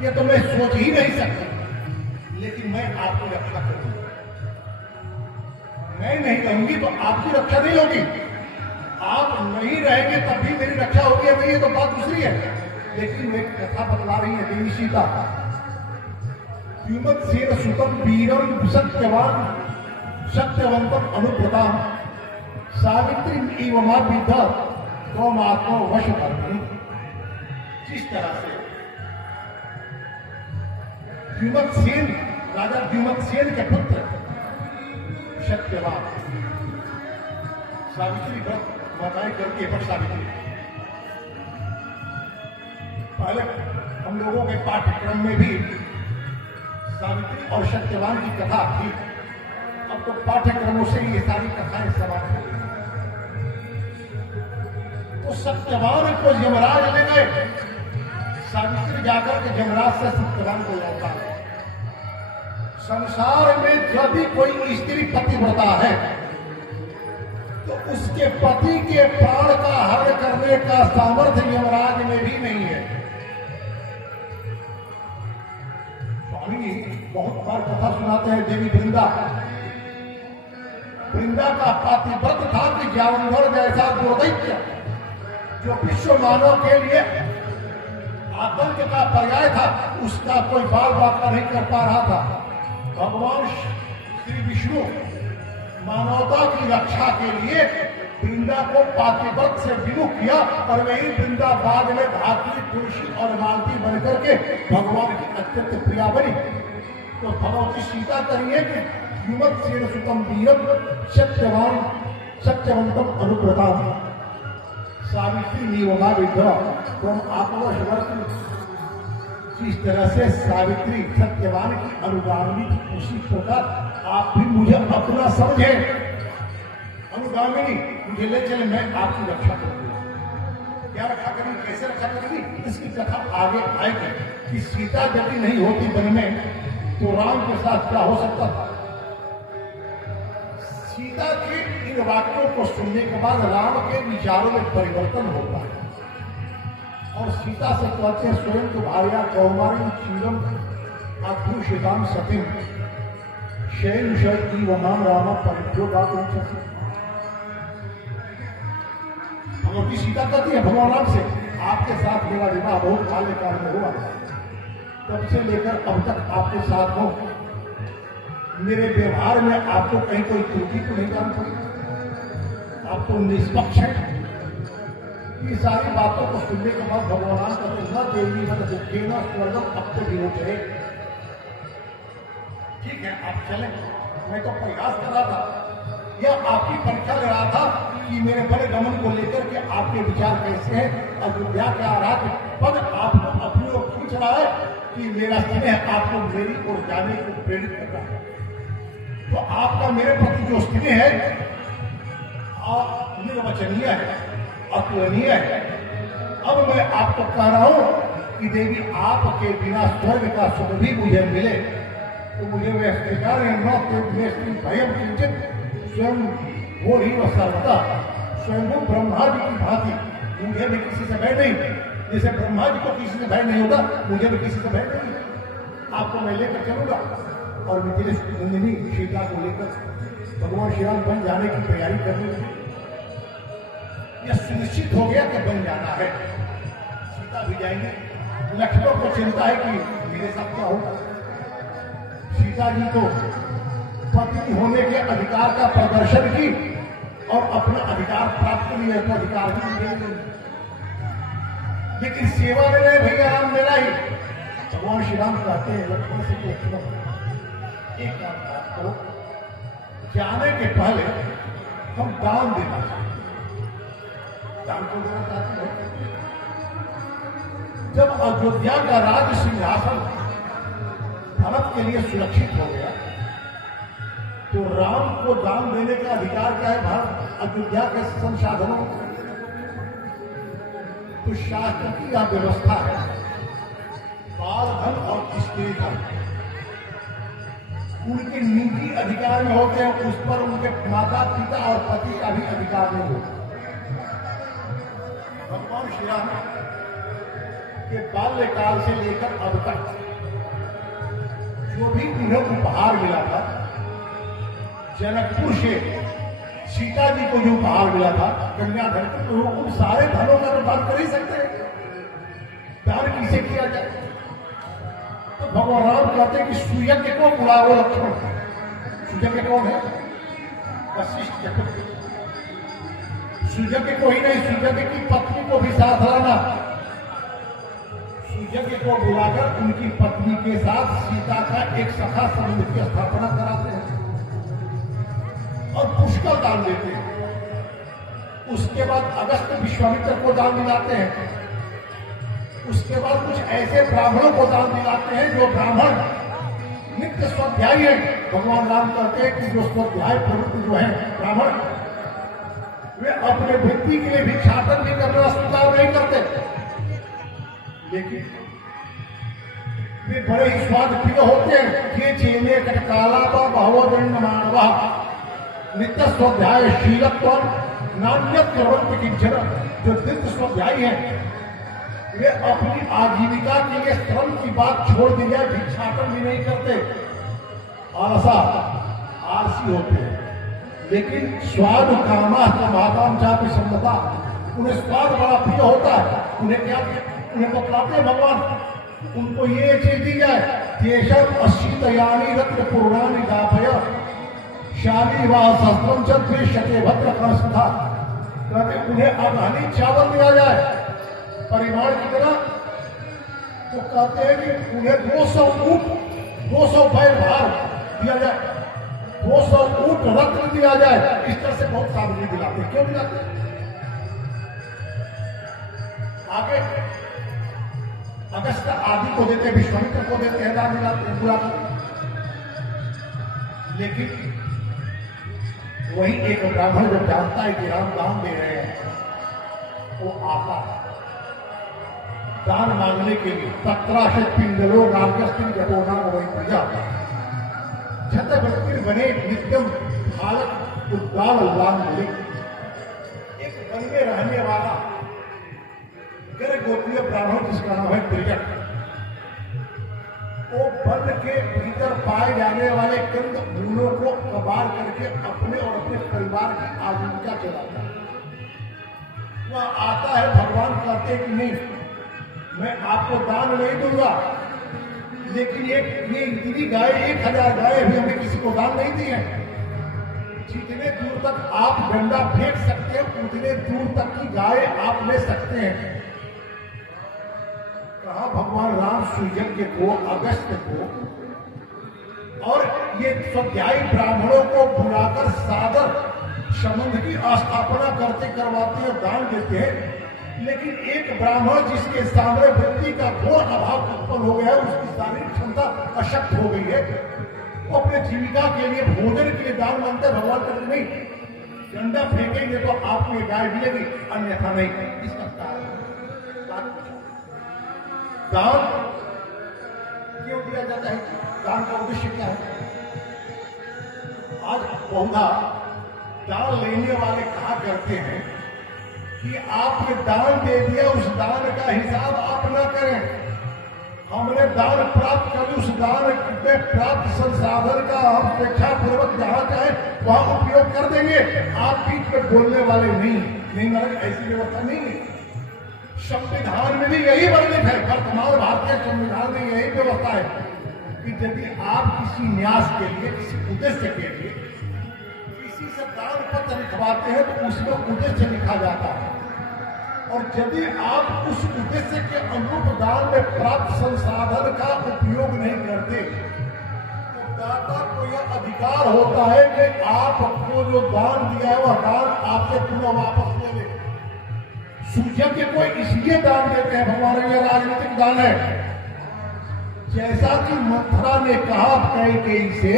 ये तो मैं सोच ही नहीं सकता, लेकिन मैं आपकी रक्षा करूंगा। मैं नहीं रहूंगी तो आपकी रक्षा नहीं होगी, आप नहीं रहेंगे तब भी मेरी रक्षा होगी नहीं, ये तो बात दूसरी है। लेकिन मैं कथा बतला रही है देवी सीता, सेन सुतम वीरम सत्यवान सत्यवंतम अनुव्रताम सावित्री एवं विद्या कौमात्मा वश करनी। जिस तरह से द्युमत्सेन, राजा द्युमत्सेन के पुत्र सत्यवान सावित्री व्रत बताए करके, पर सावित्री पहले हम लोगों के पाठ्यक्रम में भी सावित्री और सत्यवान की कथा थी। अब तो पाठ्यक्रमों से ये सारी कथाएं समाप्त हो गई। तो सत्यवान को यमराज ले गए, सावित्री जाकर के यमराज से सत्यवान को लौटा। संसार में यदि कोई स्त्री पतिव्रता है तो उसके पति के प्राण का हरण करने का सामर्थ्य यमराज में भी नहीं है। स्वामी बहुत बार कथा सुनाते हैं देवी वृंदा। वृंदा का पातिव्रत था कि जावंधर जैसा दुर्दैत्य जो विश्व मानव के लिए आतंक का पर्याय था, उसका कोई बाल बाका नहीं कर पा रहा था। भगवान श्री विष्णु मानवता की रक्षा के लिए वृंदा को पातिव्रत से विमुख किया और वही वृंदा बाद में धात्री, तुलसी और मालती बनकर के भगवान की अत्यंत प्रिया बनी। तो भगवती सीता करिए कि द्युमत्सेन सुतम वीरम सत्यवान सत्यवंतम अनुव्रताम सावित्री नियमा विद्या तुम आत्मवश। जिस तरह से सावित्री सत्यवान की अनुगामिनी थी, उसी प्रकार आप भी मुझे अपना समझे। अनुगामिनी मुझे ले चले, मैं आपकी रक्षा करूंगी। क्या रक्षा करेंगी, कैसे रक्षा करेंगी, इसकी कथा आगे आएगी। कि सीता यदि नहीं होती वन में तो राम के साथ क्या हो सकता था। सीता के इन वाक्यों को सुनने के बाद राम के विचारों में परिवर्तन होता है और सीता से कहते हैं स्वयं तुम्हारिया कौमारी क्षीरम अभ्युषिताम सतीम शैल शैल वनाम राम परित्योगा। भगवती सीता कहती है भगवान राम से, आपके साथ मेरा विवाह बहुत बाल्यकाल में हुआ, तब से लेकर अब तक आपके साथ हो। मेरे व्यवहार में आपको कहीं कोई त्रुटि तो नहीं जान पड़ी, आप तो निष्पक्ष है। ये सारी बातों को सुनने के बाद भगवान कहते न देवी मत दुखे न स्वर्गम अब तो विरोध है। ठीक है आप चले, मैं तो प्रयास कर रहा था या आपकी परीक्षा ले रहा था कि मेरे बड़े गमन को लेकर के आपके विचार कैसे हैं। अयोध्या के आराध्य पद आपको अपनी ओर खींच रहा है कि मेरा स्नेह आपको मेरी ओर जाने को प्रेरित कर रहा है। तो आपका मेरे प्रति जो स्नेह है निर्वचनीय है, अतुलनीय है। अब मैं आपको कह रहा हूं कि देवी आपके बिना स्वर्ग का सुख भी मुझे मिले तो मुझे वह स्वीकार भयम किंचित स्वयं वो ही वह सर्वदा स्वयं ब्रह्मा जी की भांति मुझे भी किसी से भय नहीं। जैसे ब्रह्मा जी को किसी से भय नहीं होता, मुझे भी किसी से भय नहीं। आपको मैं लेकर चलूंगा और मिथिलेश नंदिनी सीता को लेकर भगवान श्री राम बन जाने की तैयारी करनी है। यह सुनिश्चित हो गया कि बन जाना है, सीता भी जाएंगे। लक्ष्मण को चिंता है कि मेरे साथ क्या होगा। सीता जी को पत्नी होने के अधिकार का प्रदर्शन की और अपना अधिकार प्राप्त किया तो अधिकार भी मिलेंगे, लेकिन सेवा ले रहे भैया राम मेरा ही। भगवान श्री राम कहते हैं लक्ष्मण से लक्ष्मण एक काम करो, जाने के पहले हम दान देना चाहिए। दान को देना चाहते हैं। जब अयोध्या का राज सिंहासन भारत के लिए सुरक्षित हो गया तो राम को दान देने का अधिकार क्या है। भारत अयोध्या के संसाधनों तो शास्त्र की यह व्यवस्था है, बाल धन और स्त्री धन उनके निजी अधिकार में होते हैं, उस पर उनके माता पिता और पति का भी अधिकार नहीं होता। भगवान श्री राम के बाल्यकाल से लेकर अब तक जो भी उन्हें उपहार मिला था, जनकपुर से सीता जी को जो उपहार मिला था कन्याधन, तो उन सारे धनों का तो दान कर ही सकते हैं। दान किसे किया जाए। तो भगवान राम कहते हैं कि सुयज्ञ को बुलाओ लक्ष्मण। सुयज्ञ कौन है? वशिष्ठ सुजग को ही नहीं, सुजग की पत्नी को भी साथ लाना। सुजग को बुलाकर उनकी पत्नी के साथ सीता का एक सखा संबंध की स्थापना कराते हैं और पुष्कर दान देते हैं। उसके बाद अगस्त विश्वामित्र को दान दिलाते हैं। उसके बाद कुछ ऐसे ब्राह्मणों को दान दिलाते हैं जो ब्राह्मण नित्य स्वाध्यायी है। भगवान राम कहते हैं कि जो स्वाध्याय प्रवृत्त जो है ब्राह्मण, वे अपने वृत्ति के लिए भिक्षाटन भी करना स्वीकार नहीं करते, लेकिन वे बड़े ही स्वाद प्रिय होते हैं। ये चेने कटकाला व बहुदंड मानवा नित्य स्वाध्याय शीलत्व नान्य प्रवृत्ति की जन, जो नित्य स्वाध्यायी है वे अपनी आजीविका के लिए श्रम की बात छोड़ दी जाए, भिक्षाटन भी नहीं करते, आलसी होते हैं। लेकिन स्वाद कामा माताम चापी सम्मता, उन्हें स्वाद बड़ा प्रिय होता है। उन्हें क्या, उन्हें बतलाते हैं भगवान, उनको ये चीज दी जाए, केशव अशीतयानी रत्न पूर्णानी गाभय शाली व शस्त्रम चक्र शके भद्र कंस्था, उन्हें अगहनी चावल दिया जाए परिमाण की तरह। तो कहते हैं कि उन्हें 200 ऊंट 200 बैल भार दिया जाए, 200 ऊंट रत्न दिया जाए। इस तरह से बहुत सामग्री दिलाते हैं। क्यों दिलाते हैं? आगे अगस्त आदि को देते हैं, विश्वामित्र को देते हैं, दान दिलाते हैं, बुलाते हैं। लेकिन वही एक ब्राह्मण जो जानता है कि राम दान दे रहे हैं, वो आता है दान मांगने के लिए। तत्राशत पिंडलो नागस्तिन घटोना वही प्रजा छत्रपति बने नित्यम भारत उद्गार उल्लाम बोले। एक वन में रहने वाला गर्ग गोत्रीय ब्राह्मण जिसका नाम है त्रिजट, वो वन के भीतर पाए जाने वाले कंद मूलों को कबाड़ करके अपने और अपने परिवार की आजीविका चलाता है। वह आता है, भगवान कहते कि नहीं, मैं आपको दान नहीं दूंगा, लेकिन ये इतनी गाय 1000 गाय भी हमने किसी को दान नहीं दी है। जितने दूर तक आप डंडा फेंक सकते हैं उतने दूर तक की गाय आप ले सकते हैं। कहा भगवान राम सुयज्ञ को, अगस्त को और ये स्वाध्यायी ब्राह्मणों को बुलाकर सादर संबंध की स्थापना करते करवाते हैं, दान देते हैं। लेकिन एक ब्राह्मण जिसके सामने वृत्ति का घोर अभाव उत्पन्न हो गया है, उसकी शारीरिक क्षमता अशक्त हो गई है, वो अपने जीविका के लिए भोजन के लिए दान मांगते। भगवान कहते नहीं, डंडा फेंकेंगे तो आपको ये गाय मिलेगी, अन्यथा नहीं। इसका कारण दान क्यों दिया जाता है? दान का उद्देश्य क्या है? आज बहुधा दान लेने वाले कहा करते हैं कि आपने दान दे दिया, उस दान का हिसाब आप न करें। हमने दान प्राप्त कर, उस दान में प्राप्त संसाधन का हम स्वेच्छापूर्वक जहां चाहे वहां उपयोग कर देंगे। आप बीच में बोलने वाले नहीं मतलब ऐसी व्यवस्था नहीं है। संविधान में भी यही वर्णित है, वर्तमान भारतीय संविधान में यही व्यवस्था है कि यदि आप किसी न्यास के लिए, किसी उद्देश्य के लिए किसी से दान पत्र लिखवाते हैं तो उसमें उद्देश्य लिखा जाता है, और यदि आप उस उद्देश्य के अनुरूप दान में प्राप्त संसाधन का उपयोग नहीं करते तो दाता को यह अधिकार होता है कि आपको जो दान दिया है वह दान आपसे पुनः वापस ले ले। सुयज्ञ को इसलिए दान देते हैं भगवान, यह राजनीतिक दान है। जैसा कि मथुरा ने कहा कैकेयी से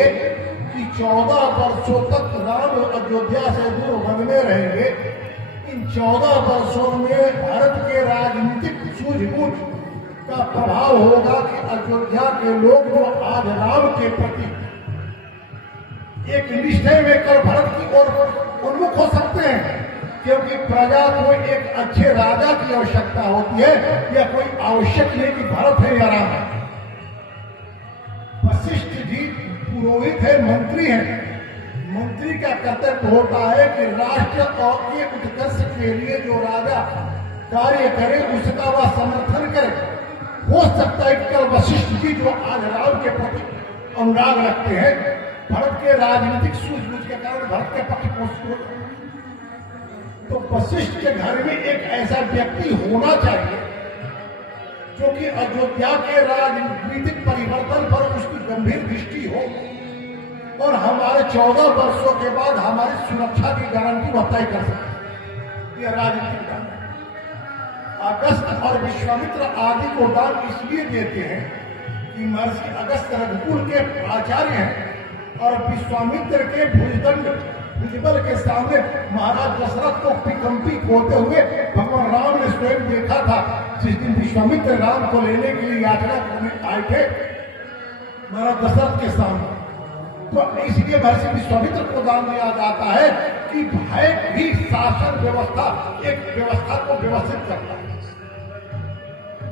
कि 14 वर्षों तक राम अयोध्या से दूर वन में रहेंगे, इन 14 वर्षों में भारत के राजनीतिक सूझबूझ का प्रभाव होगा कि अयोध्या के लोग जो आज राम के प्रति एक निश्चय में कर भारत की ओर उन्मुख हो सकते हैं, क्योंकि प्रजा को एक अच्छे राजा की आवश्यकता होती है, या कोई आवश्यक नहीं कि भारत है या राम है। वशिष्ठ जी पुरोहित है, मंत्री है। मंत्री का कर्तव्य होता है कि राष्ट्र और के उत्कर्ष के लिए जो राजा कार्य करे उसका वह समर्थन करे। हो सकता है कि कल वशिष्ठ जी जो आज राम के प्रति अनुराग रखते हैं, भारत के राजनीतिक सूझबूझ जिसके कारण भरत के पक्ष को तो वशिष्ठ के घर में एक ऐसा व्यक्ति होना चाहिए जो कि अयोध्या के राजनीतिक परिवर्तन पर उसकी गंभीर दृष्टि हो और हमारे 14 वर्षों के बाद हमारी सुरक्षा की गारंटी वह तय कर सके। यह राजनीतिक दान है। अगस्त और विश्वामित्र आदि को दान इसलिए देते हैं कि महर्षि अगस्त रघुकुल के आचार्य हैं और विश्वामित्र के भुजबल के सामने महाराज दशरथ को कंपित होते हुए भगवान राम ने स्वयं देखा था। जिस दिन विश्वामित्र राम को लेने के लिए यात्रा करने आए थे महाराज दशरथ के सामने, तो इसलिए महर्षि विश्वामित्र को दान दिया जाता है कि भय भी शासन व्यवस्था एक व्यवस्था को व्यवस्थित करता है।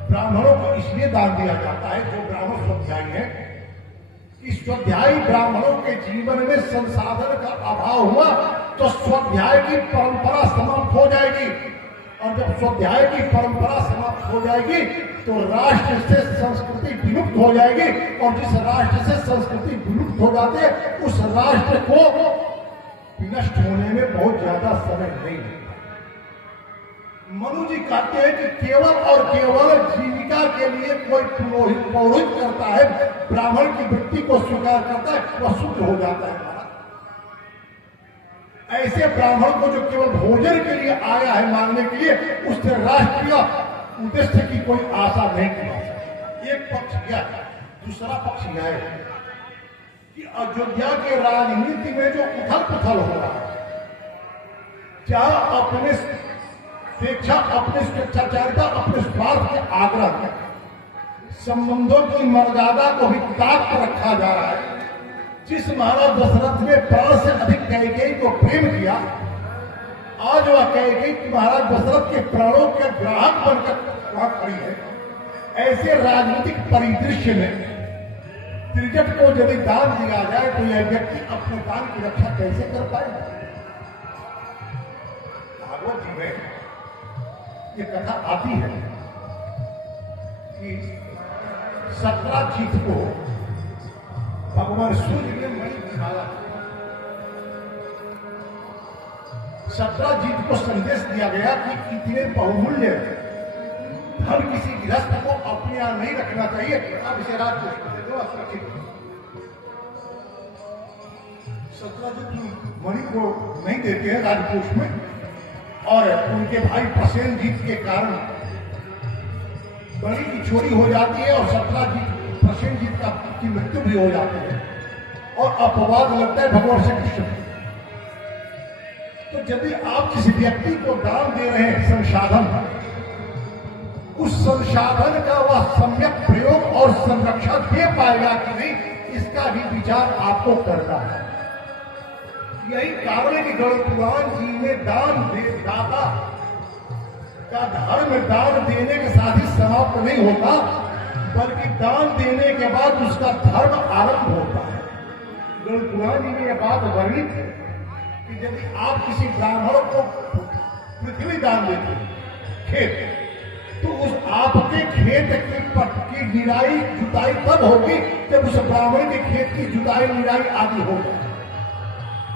ब्राह्मणों को इसलिए दान दिया जाता है जो ब्राह्मण स्वाध्यायी है कि स्वाध्यायी ब्राह्मणों के जीवन में संसाधन का अभाव हुआ तो स्वाध्याय की परंपरा समाप्त हो जाएगी और जब स्वाध्याय की परंपरा समाप्त हो जाएगी तो राष्ट्र से संस्कृति विलुप्त हो जाएगी और जिस राष्ट्र से संस्कृति विलुप्त हो जाते हैं उस राष्ट्र को विनष्ट होने में बहुत ज्यादा समय नहीं लगता। मनु जी कहते हैं कि केवल और केवल जीविका के लिए कोई पौरोहित करता है, ब्राह्मण की वृत्ति को स्वीकार करता है, वह शुद्ध हो जाता है। ऐसे ब्राह्मण को जो केवल भोजन के लिए आया है मांगने के लिए, उससे राष्ट्रीय उद्देश्य की कोई आशा नहीं की जा सकती। एक पक्ष यह है। दूसरा पक्ष यह है कि अयोध्या के राजनीति में जो उथल पुथल हो रहा है, जहां अपने स्वेच्छा, अपने स्वेच्छाचारिता, अपने स्वार्थ के आग्रह में संबंधों की मर्यादा को भी ताक पर रखा जा रहा है। जिस महाराज दशरथ ने प्राण से अधिक कैकेयी को प्रेम किया, आज वह कैकेयी महाराज दशरथ के प्राणों के ग्राहक बनकर वहां खड़ी है। ऐसे राजनीतिक परिदृश्य में त्रिजट को यदि दान दिया जाए तो यह व्यक्ति अपने दान की रक्षा कैसे कर पाएगा? भागवत जी में ये कथा आती है कि 17 जीत को भगवान सूर्य ने मणि निकाला। 17 जीत को संदेश दिया गया कि इतने बहुमूल्य धन किसी गृहस्थ को अपने यहां नहीं रखना चाहिए, अब इसे राजकोष में दे दो, सुरक्षित। 17 जीत मणि को नहीं देते हैं राजकोष में और उनके भाई प्रसेनजीत के कारण बड़ी की चोरी हो जाती है और 17 जीत प्रसेनजीत की मृत्यु भी हो जाती है और अपवाद लगता है भगवान श्री कृष्ण। तो यदि आप किसी व्यक्ति को दान दे रहे हैं संसाधन, उस संसाधन का वह सम्यक प्रयोग और संरक्षण दे पाएगा कि नहीं, इसका भी विचार आपको करना है। यही कारण है कि गरुड़ पुराण जी में दाता का धर्म दान देने के साथ ही समाप्त नहीं होता, बल्कि दान देने के बाद उसका धर्म आरंभ होता है। गरुड़ पुराण जी में यह बात वर्णित है कि यदि आप किसी ब्राह्मण को पृथ्वी दान देते हैं, खेत, तो उस आपके खेत की निराई जुताई तब होगी जब उस ब्राह्मण के खेत की जुताई निराई आदि होगा।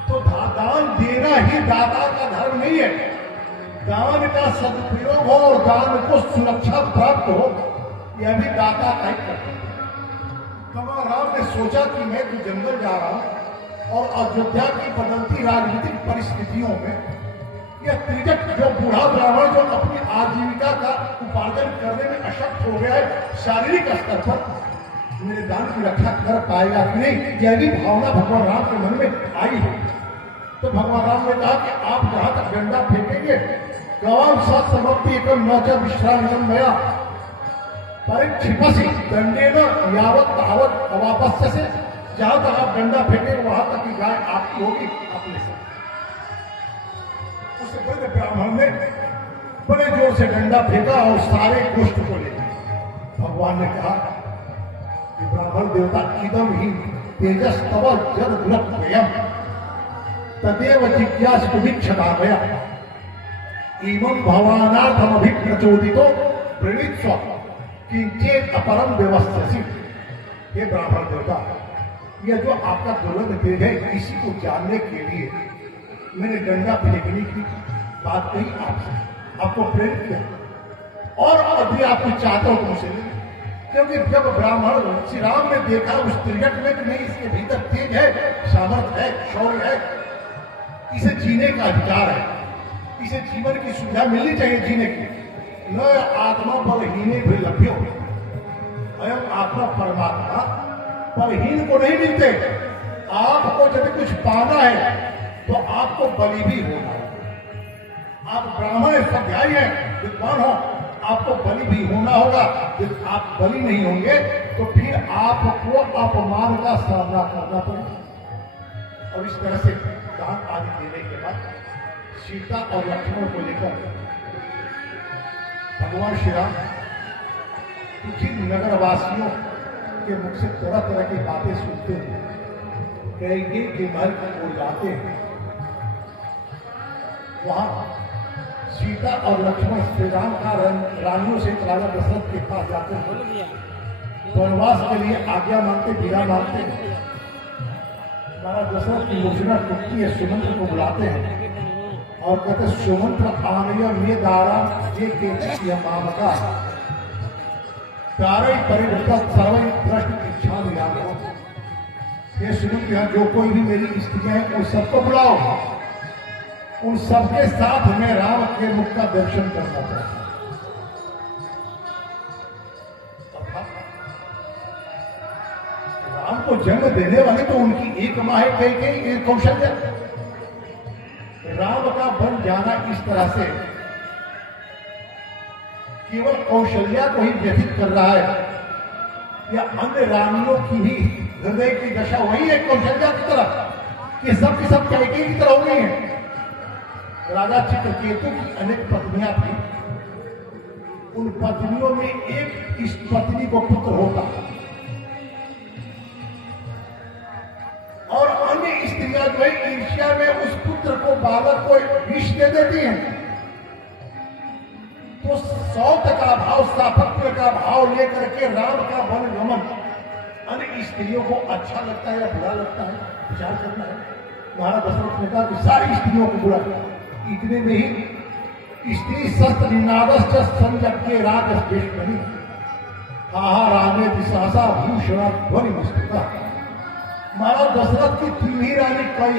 तो दान देना ही दाता का धर्म नहीं है। दान का सदुपयोग हो और दान को सुरक्षा प्राप्त हो, यह भी दाता का ही कर्तव्य है। भगवान राम ने सोचा कि मैं तो जंगल जा रहा हूं और अयोध्या की बदलती राजनीतिक परिस्थितियों में यह त्रिजट जो बूढ़ा ब्राह्मण जो अपनी आजीविका का उपार्जन करने में अशक्त हो गया है शारीरिक स्तर पर, मेरे दान की रक्षा कर पाएगा कि नहीं, यह भी भावना भगवान राम के मन में आई है। तो भगवान राम ने कहा कि आप जहां तक डंडा फेंकेंगे, गवाम सात समाप्ति एकम नौचा विश्राम मया परिक्षिपसी दंडे न यावत तावत अवापस्य से, जहां तक आप डंडा फेंकेंगे वहां तक की गाय आपकी होगी अपने से। उस बड़े ब्राह्मण ने बड़े जोर से डंडा फेंका और सारे गोष्ठ को ले गए। भगवान ने कहा कि ब्राह्मण देवता इदम ही तेजस तव जद गुणत्वयम् तदेव जिज्ञासितुमिच्छता मया एवं भवानार्थम अभिप्रचोदितो प्रणीत्स्व किंचेत अपरम व्यवस्थित। हे ब्राह्मण देवता, यह जो आपका दुर्लभ तेज है, इसी को जानने के लिए मैंने डंडा फेंकने की बात कही आपसे, आपको प्रेरित किया। और अभी आप कुछ चाहते हो तो मुझसे ले, क्योंकि जब ब्राह्मण श्री राम ने देखा उस त्रिजट में कि नहीं, इसके भीतर तेज है, सामर्थ्य है, शौर्य है, इसे जीने का अधिकार है, इसे जीवन की सुविधा मिलनी चाहिए जीने की। न आत्मा बलहीने भी लभ्यो, अयम आत्मा परमात्मा बलहीन को नहीं मिलते। आपको यदि कुछ पाना है तो आपको बलि भी होना है। आप ब्राह्मण स्वाध्यायी हैं, विद्वान हो, आपको बलि भी होना होगा। यदि आप बलि नहीं होंगे तो फिर आपको अपमान का सामना करना पड़ेगा। और इस तरह से दान आदि देने के बाद सीता और लक्ष्मण को लेकर भगवान श्री राम जिन नगरवासियों के मुख से तरह तरह की बातें सुनते हैं, कैकेयी के महल की ओर जाते हैं, वहां सीता और लक्ष्मण श्री राम का रानियों से राजा दशरथ के पास जाते हैं, वनवास के लिए आज्ञा मांगते, विदा मांगते हैं। महाराज दशरथ की योजना टूटती है, सुमंत्र को बुलाते हैं और कहते सुमंत्र आनय में दारा ये के माम का तारई परिवृत सर्वई प्रश्न इच्छा निराम। ये सुमंत्र, जो कोई भी मेरी स्त्रियां हैं उन सबको बुलाओ, उन सबके साथ में राम के मुख का दर्शन करना चाहता हूं। राम को जन्म देने वाली तो उनकी एक माँ है कैकेयी, एक कौशल्या। राम का बन जाना इस तरह से केवल कौशल्या को ही व्यथित कर रहा है, या अन्य रानियों की भी हृदय की दशा वही है कौशल्या की तरह, कि सब की सब कैकेयी की तरह हो गई है। राजा चित्रकेतु की अनेक पत्नियां थी, उन पत्नियों में एक इस पत्नी को पुत्र होता और अन्य स्त्रियां जो है ईर्ष्या में उस पुत्र को, बालक को विष दे देती हैं। तो सौत का भाव, साफल्य का भाव लेकर के राम का वन गमन अन्य स्त्रियों को अच्छा लगता है या बुरा लगता है, विचार करना है। महाराज दशरथ ने कहा कि सारी स्त्रियों को बुरा लगता है। इतने में ही स्त्री शस्त्र निनादश्च संयज्ञे राजस्वेश बनी हाहा रामे दिशासा भूषणा ध्वनि मुस्तिका। महाराज दशरथ की तीन ही रानी कई,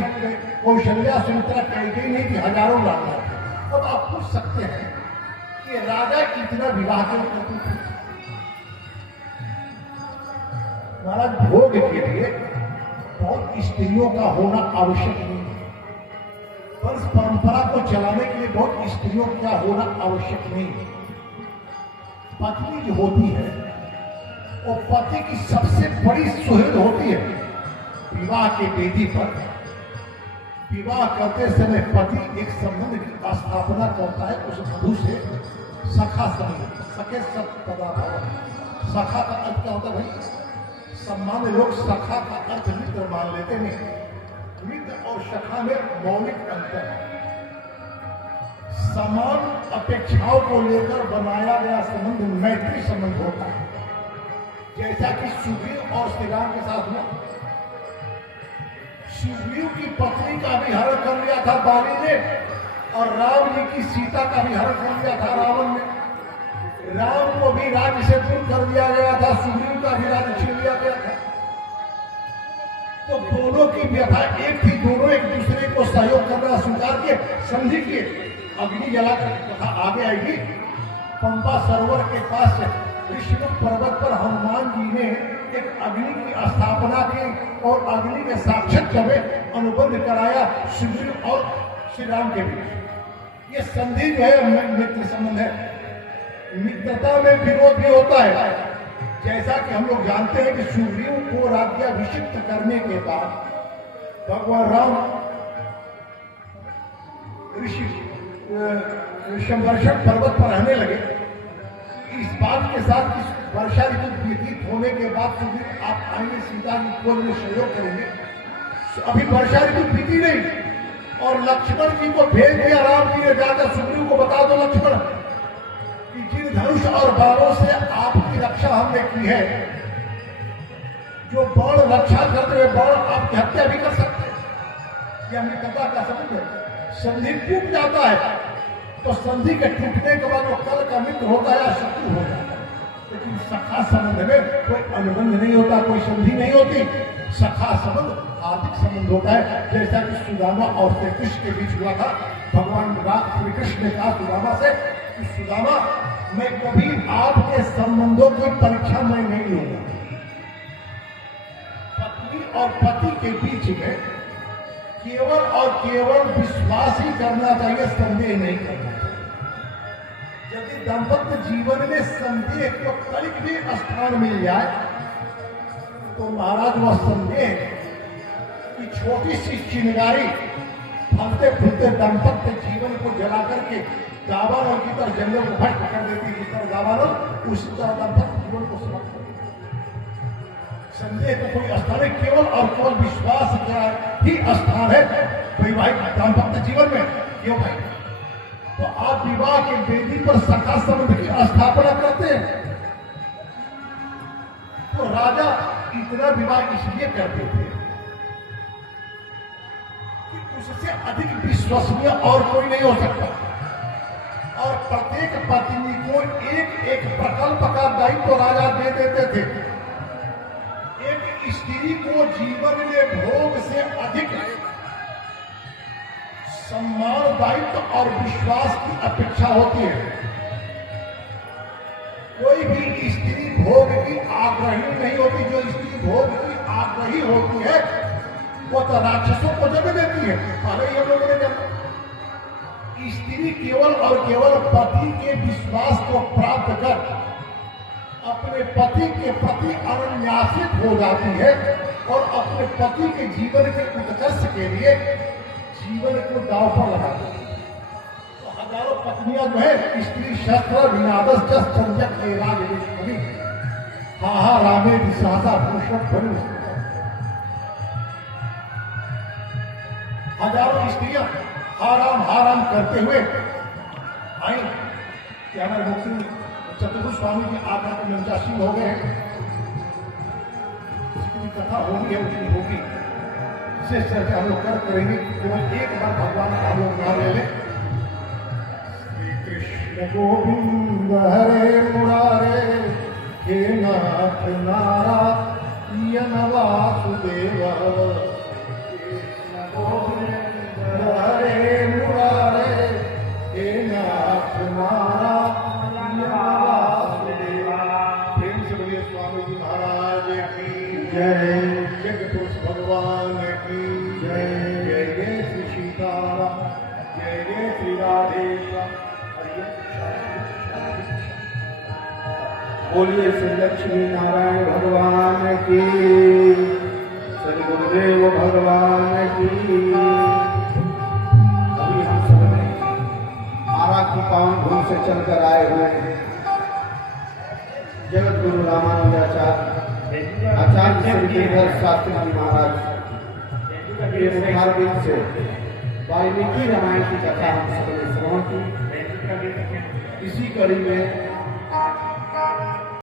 कौशल्या, सुमित्रा, कैकेयी नहीं थी, हजारों रानियां थी। अब आप पूछ सकते हैं कि राजा कितना विवाह क्यों करते थे? महाराज भोग के लिए बहुत स्त्रियों का होना आवश्यक नहीं है, वंश परंपरा को चलाने के लिए बहुत स्त्रियों का होना आवश्यक नहीं है। पत्नी जो होती है वो पति की सबसे बड़ी सुहृद होती है। विवाह के वेदी पर विवाह करते समय पति एक संबंध की स्थापना करता है, उस वधू से सखा संबंध, सखे सब पदा भाव। सखा का अर्थ क्या होता है भाई? सामान्य लोग सखा का अर्थ मित्र मान लेते हैं। मित्र और सखा में मौलिक अंतर है। समान अपेक्षाओं को लेकर बनाया गया संबंध मैत्री संबंध होता है, जैसा कि सुग्रीव और श्री राम के साथ में सुग्रीव की पत्नी का भी हरण कर लिया था बाली ने, और राम जी की सीता का भी हरण कर लिया था रावण ने। राम को भी राज्य से दूर कर दिया गया था, सुग्रीव का भी राज्य छीन लिया गया था। तो दोनों की व्यथा एक थी, दोनों एक दूसरे को सहयोग करना स्वीकार किए, समझी किए। अग्नि जलाकर कथा आगे आएगी। पंपा सरोवर के पास ऋषिमुख पर्वत पर हनुमान जी ने एक अग्नि की स्थापना की और अग्नि के साक्षात में अनुबंध कराया सुग्रीव और श्री राम के बीच। ये संधि जो है मित्र संबंध है। मित्रता में विरोध भी होता है, जैसा कि हम लोग जानते हैं कि सुग्रीव को राज्याभिषिक्त करने के बाद भगवान राम ऋषि संवर्षण पर्वत पर रहने लगे। इस बात के साथ कि वर्षा ऋतु व्यतीत होने के बाद सुग्रीव आप आएंगे, सीता की खोज में सहयोग करेंगे। अभी वर्षा ऋतु बीती नहीं, और लक्ष्मण जी को भेज दिया राम जी ने, जाकर सुग्रीव को बता दो लक्ष्मण कि जिन धनुष और बाणों से आपकी रक्षा हमने की है, जो बाण रक्षा करते हुए बाण आपकी हत्या भी कर सकते हैं। यह मित्रता का संबंध है। संधि टूट जाता है तो संधि के टूटने के बाद जो कल का मित्र होता है या शत्रु हो जाता है, लेकिन सखा संबंध में कोई अनुबंध नहीं होता, कोई संधि नहीं होती। सखा संबंध हार्दिक संबंध होता है, जैसा कि सुदामा और श्री कृष्ण के बीच हुआ था। भगवान श्री कृष्ण ने कहा सुदामा से कि सुदामा, मैं कभी आपके संबंधों की परीक्षा में नहीं लूंगा। पत्नी और पति के बीच में केवल और केवल विश्वास ही करना चाहिए, संदेह नहीं करना चाहिए। यदि दाम्पत्य जीवन में संदेह को तनिक भी स्थान मिल जाए तो महाराज वह संदेह की छोटी सी चिंगारी फलते फूलते दाम्पत्य जीवन को जला करके दावानल की तरह जंगल को भस्म कर देती है। जिस तरह दावानल उसी तरह दाम्पत्य जीवन को समाप्त कर देती है। संदेह का कोई स्थान है, केवल और केवल विश्वास का ही स्थान है वैवाहिक दाम्पत्य जीवन में। क्यों भाई? तो आप विवाह के वेदी पर सखा संबंध की स्थापना करते हैं। तो राजा इतना विवाह इसलिए करते थे कि उससे अधिक विश्वसनीय और कोई नहीं हो सकता। और प्रत्येक पत्नी को एक एक प्रकल्प का दायित्व तो राजा दे देते थे। एक स्त्री को जीवन में भोग से अधिक सम्मान, दायित्व और विश्वास की अपेक्षा होती है। कोई भी स्त्री भोग की आग्रही नहीं होती। जो स्त्री भोग की आग्रही होती है वो तो राक्षसों को जन्म देती है। पहले ये लोगों ने जन्म। स्त्री केवल और केवल पति के विश्वास को प्राप्त कर अपने पति के प्रति अनन्यासित हो जाती है और अपने पति के जीवन के उत्कर्ष के लिए जीवन को दांव पर लगाती है। तो हजारों पत्नियां जो है स्त्री शस्त्र विनादस चंचक राजनी हा रामे दिशासा भूषण बनी। हजारों स्त्रियां हाराम करते हुए आई कि हमारे मुक्ति चतुर्भुज स्वामी की आज्ञा के मंचासीन हो गए हैं। जितनी कथा होगी है उतनी होगी, विशेष चर्चा हम लोग करेंगे। केवल एक बार भगवान का हम लोग नाम ले लें। श्री कृष्ण गोविंद हरे मुरारे हे नाथ नारायण वासुदेव। कृष्ण गोविंद हरे मुरारे हे नाथ नारायण वासुदेव। प्रेम से बोलिए स्वामी जी महाराज की जय। जग पुरुष भगवान की जय। जय जय श्री सीताराम, जय जय श्री राधेश्याम। बोलिए श्री लक्ष्मी नारायण भगवान की, श्री गुरुदेव भगवान की। अभी हम सब महाराज की पावन भूमि से चलकर आए हुए हैं। जगत गुरु रामानुजाचार्य आचार्य श्री गिरिधर शास्त्री जी महाराज के मुखारबिंद से वाल्मीकि रामायण की कथा हम सबने श्रवण की। इसी कड़ी में